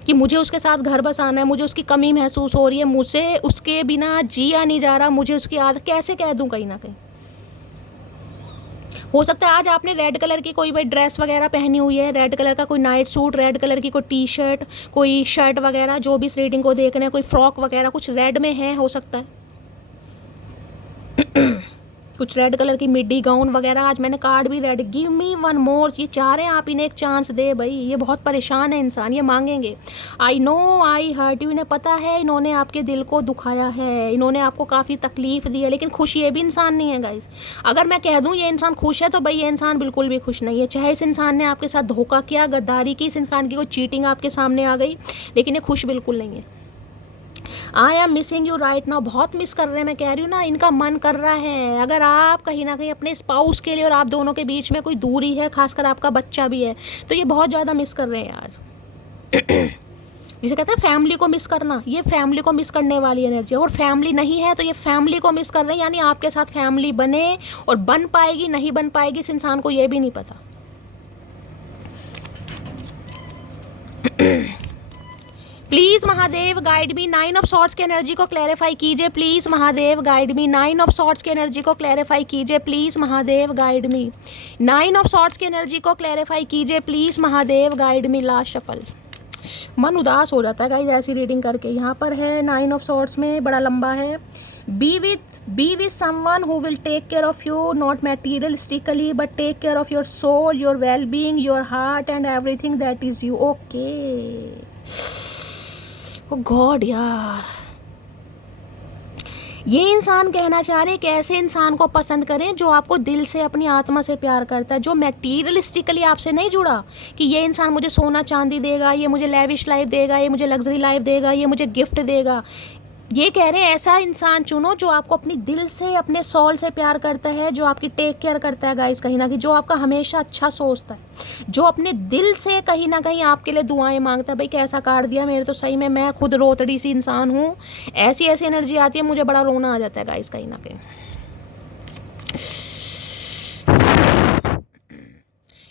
कि मुझे उसके साथ घर बसाना है, मुझे उसकी कमी महसूस हो रही है, मुझसे उसके बिना जिया नहीं जा रहा, मुझे उसकी आदत, कैसे कह दूं कहीं ना कहीं। हो सकता है आज आपने रेड कलर की कोई भाई ड्रेस वगैरह पहनी हुई है, रेड कलर का कोई नाइट सूट, रेड कलर की कोई टी शर्ट, कोई शर्ट वगैरह, जो भी इस रीडिंग को देख रहे हैं, कोई फ्रॉक वगैरह कुछ रेड में है, हो सकता है कुछ रेड कलर की मिड्डी गाउन वगैरह। आज मैंने कार्ड भी red, give me one more, ये चाह रहे हैं आप इन्हें एक चांस दे भाई, ये बहुत परेशान है इंसान, ये मांगेंगे। I know I hurt you, इन्हें पता है इन्होंने आपके दिल को दुखाया है, इन्होंने आपको काफ़ी तकलीफ दी है, लेकिन खुश ये भी इंसान नहीं है गाइस। अगर मैं कह दूं ये इंसान खुश है तो भाई ये इंसान बिल्कुल भी खुश नहीं है। चाहे इस इंसान ने आपके साथ धोखा किया, गद्दारी की, इस इंसान की कोई चीटिंग आपके सामने आ गई, लेकिन ये खुश बिल्कुल नहीं है। I am missing you right now, बहुत मिस कर रहे हैं, मैं कह रही हूँ ना, इनका मन कर रहा है। अगर आप कहीं ना कहीं अपने स्पाउस के लिए और आप दोनों के बीच में कोई दूरी है, खासकर आपका बच्चा भी है, तो ये बहुत ज़्यादा मिस कर रहे हैं यार। जिसे कहते हैं फैमिली को मिस करना, ये फैमिली को मिस करने वाली एनर्जी है। और फैमिली नहीं है तो ये फैमिली को मिस कर रहे हैं, यानी आपके साथ फैमिली बने और बन पाएगी नहीं बन पाएगी इस इंसान को ये भी नहीं पता। Please Mahadev guide me, nine of swords की एनर्जी को क्लैरिफाई कीजिए please Mahadev, guide me. Nine of swords की एनर्जी को क्लैरिफाई कीजिए please Mahadev, guide me. Nine of swords की एनर्जी को क्लैरिफाई कीजिए please Mahadev, guide me. Last shuffle. मन उदास हो जाता है गाइस ऐसी रीडिंग करके। यहाँ पर है नाइन ऑफ सॉर्ड्स में, बड़ा लंबा है। Be with someone who will take care of you, not materialistically but take care of your soul, your well being, your heart and everything that is you. Okay oh god यार, ये इंसान कहना चाह रहे हैं कि ऐसे इंसान को पसंद करें जो आपको दिल से, अपनी आत्मा से प्यार करता है, जो मटेरियलिस्टिकली आपसे नहीं जुड़ा कि ये इंसान मुझे सोना चांदी देगा, ये मुझे लेविश लाइफ देगा, ये मुझे लग्जरी लाइफ देगा, ये मुझे गिफ्ट देगा। ये कह रहे हैं ऐसा इंसान चुनो जो आपको अपनी दिल से, अपने सोल से प्यार करता है, जो आपकी टेक केयर करता है गाइस कहीं ना कहीं, जो आपका हमेशा अच्छा सोचता है, जो अपने दिल से कहीं ना कहीं आपके लिए दुआएं मांगता है। भाई कैसा कार्ड दिया मेरे, तो सही में मैं खुद रोतड़ी सी इंसान हूँ, ऐसी ऐसी एनर्जी आती है मुझे बड़ा रोना आ जाता है गाइस कहीं ना कहीं।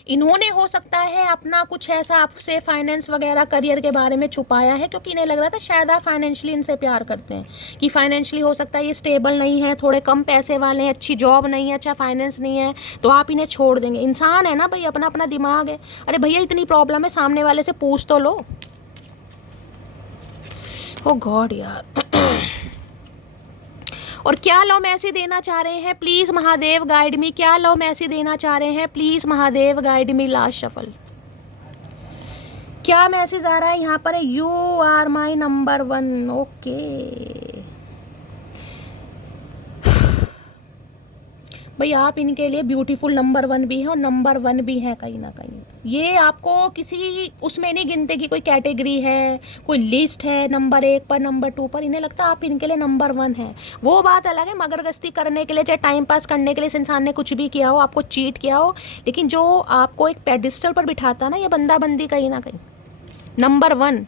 इन्होंने हो सकता है अपना कुछ ऐसा आपसे फाइनेंस वगैरह करियर के बारे में छुपाया है, क्योंकि इन्हें लग रहा था शायद आप फाइनेंशियली इनसे प्यार करते हैं, कि फाइनेंशियली हो सकता है ये स्टेबल नहीं है, थोड़े कम पैसे वाले हैं, अच्छी जॉब नहीं है, अच्छा फाइनेंस नहीं है, तो आप इन्हें छोड़ देंगे। इंसान है ना भाई, अपना अपना दिमाग है। अरे भैया इतनी प्रॉब्लम है, सामने वाले से पूछ तो लो। ओ गॉड यार। और क्या लव मैसेज देना चाह रहे हैं प्लीज महादेव, गाइड मी। क्या लव मैसेज देना चाह रहे हैं please Mahadev, guide me. Last shuffle. क्या मैसेज आ रहा है यहाँ पर? You are my number one. Okay भाई, आप इनके लिए ब्यूटीफुल नंबर वन भी है और नंबर वन भी है कहीं ना कहीं। ये आपको किसी उसमें नहीं गिनते कि कोई कैटेगरी है, कोई लिस्ट है, नंबर 1 पर, नंबर 2 पर। इन्हें लगता है आप इनके लिए नंबर 1 है। वो बात अलग है, मगरगस्ती करने के लिए, चाहे टाइम पास करने के लिए इस इंसान ने कुछ भी किया हो, आपको चीट किया हो, लेकिन जो आपको एक पेडिस्टल पर बिठाता ना, ये बंदा बंदी कहीं ना कहीं नंबर 1।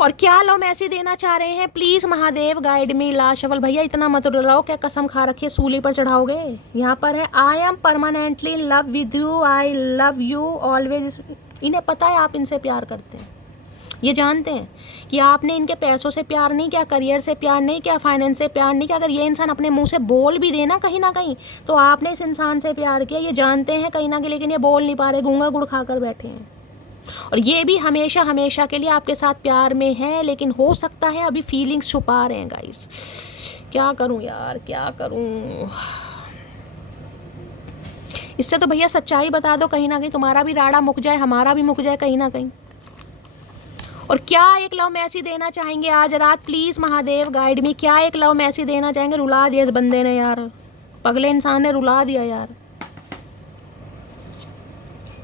और क्या लव मैसेज देना चाह रहे हैं please Mahadev, guide me. Last shuffle. भैया इतना मत रुलाओ, क्या कसम खा रखी है, सूली पर चढ़ाओगे। यहाँ पर है I am permanently in love with you, I love you always. इन्हें पता है आप इनसे प्यार करते हैं, ये जानते हैं कि आपने इनके पैसों से प्यार नहीं किया, करियर से प्यार नहीं किया, फाइनेंस से प्यार नहीं किया। अगर ये इंसान अपने मुंह से बोल भी देना कहीं ना कहीं, तो आपने इस इंसान से प्यार किया, ये जानते हैं कहीं ना कहीं, लेकिन ये बोल नहीं पा रहे, गूंगा गुड़ खाकर बैठे हैं। और ये भी हमेशा हमेशा के लिए आपके साथ प्यार में है, लेकिन हो सकता है अभी फीलिंग्स छुपा रहे हैं गाइस। क्या करूं यार, क्या करूं? इससे तो भैया सच्चाई बता दो, कहीं ना कहीं तुम्हारा भी राड़ा मुक जाए, हमारा भी मुक जाए कहीं ना कहीं। और क्या एक लव मैसेज देना चाहेंगे आज रात प्लीज महादेव, गाइड मी। क्या एक लव मैसेज देना चाहेंगे? रुला दिया इस बंदे ने यार, पगले इंसान ने रुला दिया यार।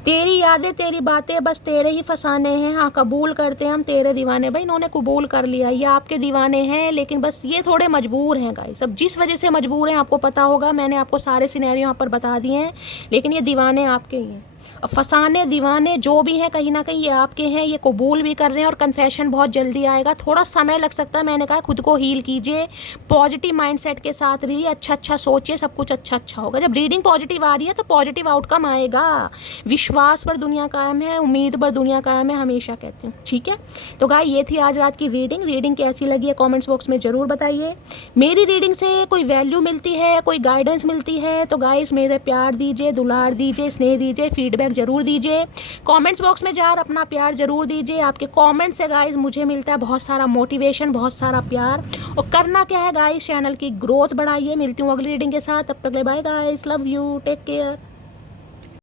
तेरी यादें तेरी बातें बस तेरे ही फसाने हैं, हाँ कबूल करते हैं हम तेरे दीवाने। भाई इन्होंने कबूल कर लिया, ये आपके दीवाने हैं, लेकिन बस ये थोड़े मजबूर हैं गाइस। अब जिस वजह से मजबूर हैं आपको पता होगा, मैंने आपको सारे सिनेरियो यहाँ पर बता दिए हैं, लेकिन ये दीवाने आपके ही हैं। अब फसाने दीवाने जो भी हैं कहीं ना कहीं ये आपके हैं, ये कबूल भी कर रहे हैं और कन्फेशन बहुत जल्दी आएगा। थोड़ा समय लग सकता है, मैंने कहा खुद को हील कीजिए, पॉजिटिव माइंडसेट के साथ रहिए, अच्छा सोचिए, सब कुछ अच्छा होगा। जब रीडिंग पॉजिटिव आ रही है तो पॉजिटिव आउटकम आएगा। विश्वास पर दुनिया कायम है, उम्मीद पर दुनिया कायम है, हमेशा कहते हैं। ठीक है, तो गाइस ये थी आज रात की रीडिंग कैसी लगी है कमेंट्स बॉक्स में ज़रूर बताइए। मेरी रीडिंग से कोई वैल्यू मिलती है, कोई गाइडेंस मिलती है तो गाइस मेरे प्यार दीजिए, दुलार दीजिए, स्नेह दीजिए, फीडबैक जरूर दीजिए। कमेंट्स बॉक्स में यार अपना प्यार जरूर दीजिए। आपके कमेंट से गाइस मुझे मिलता है बहुत सारा मोटिवेशन, बहुत सारा प्यार। और करना क्या है गाइस, चैनल की ग्रोथ बढ़ाइए। मिलती हूँ अगली रीडिंग के साथ, तब तक ले bye guys, love you, take care.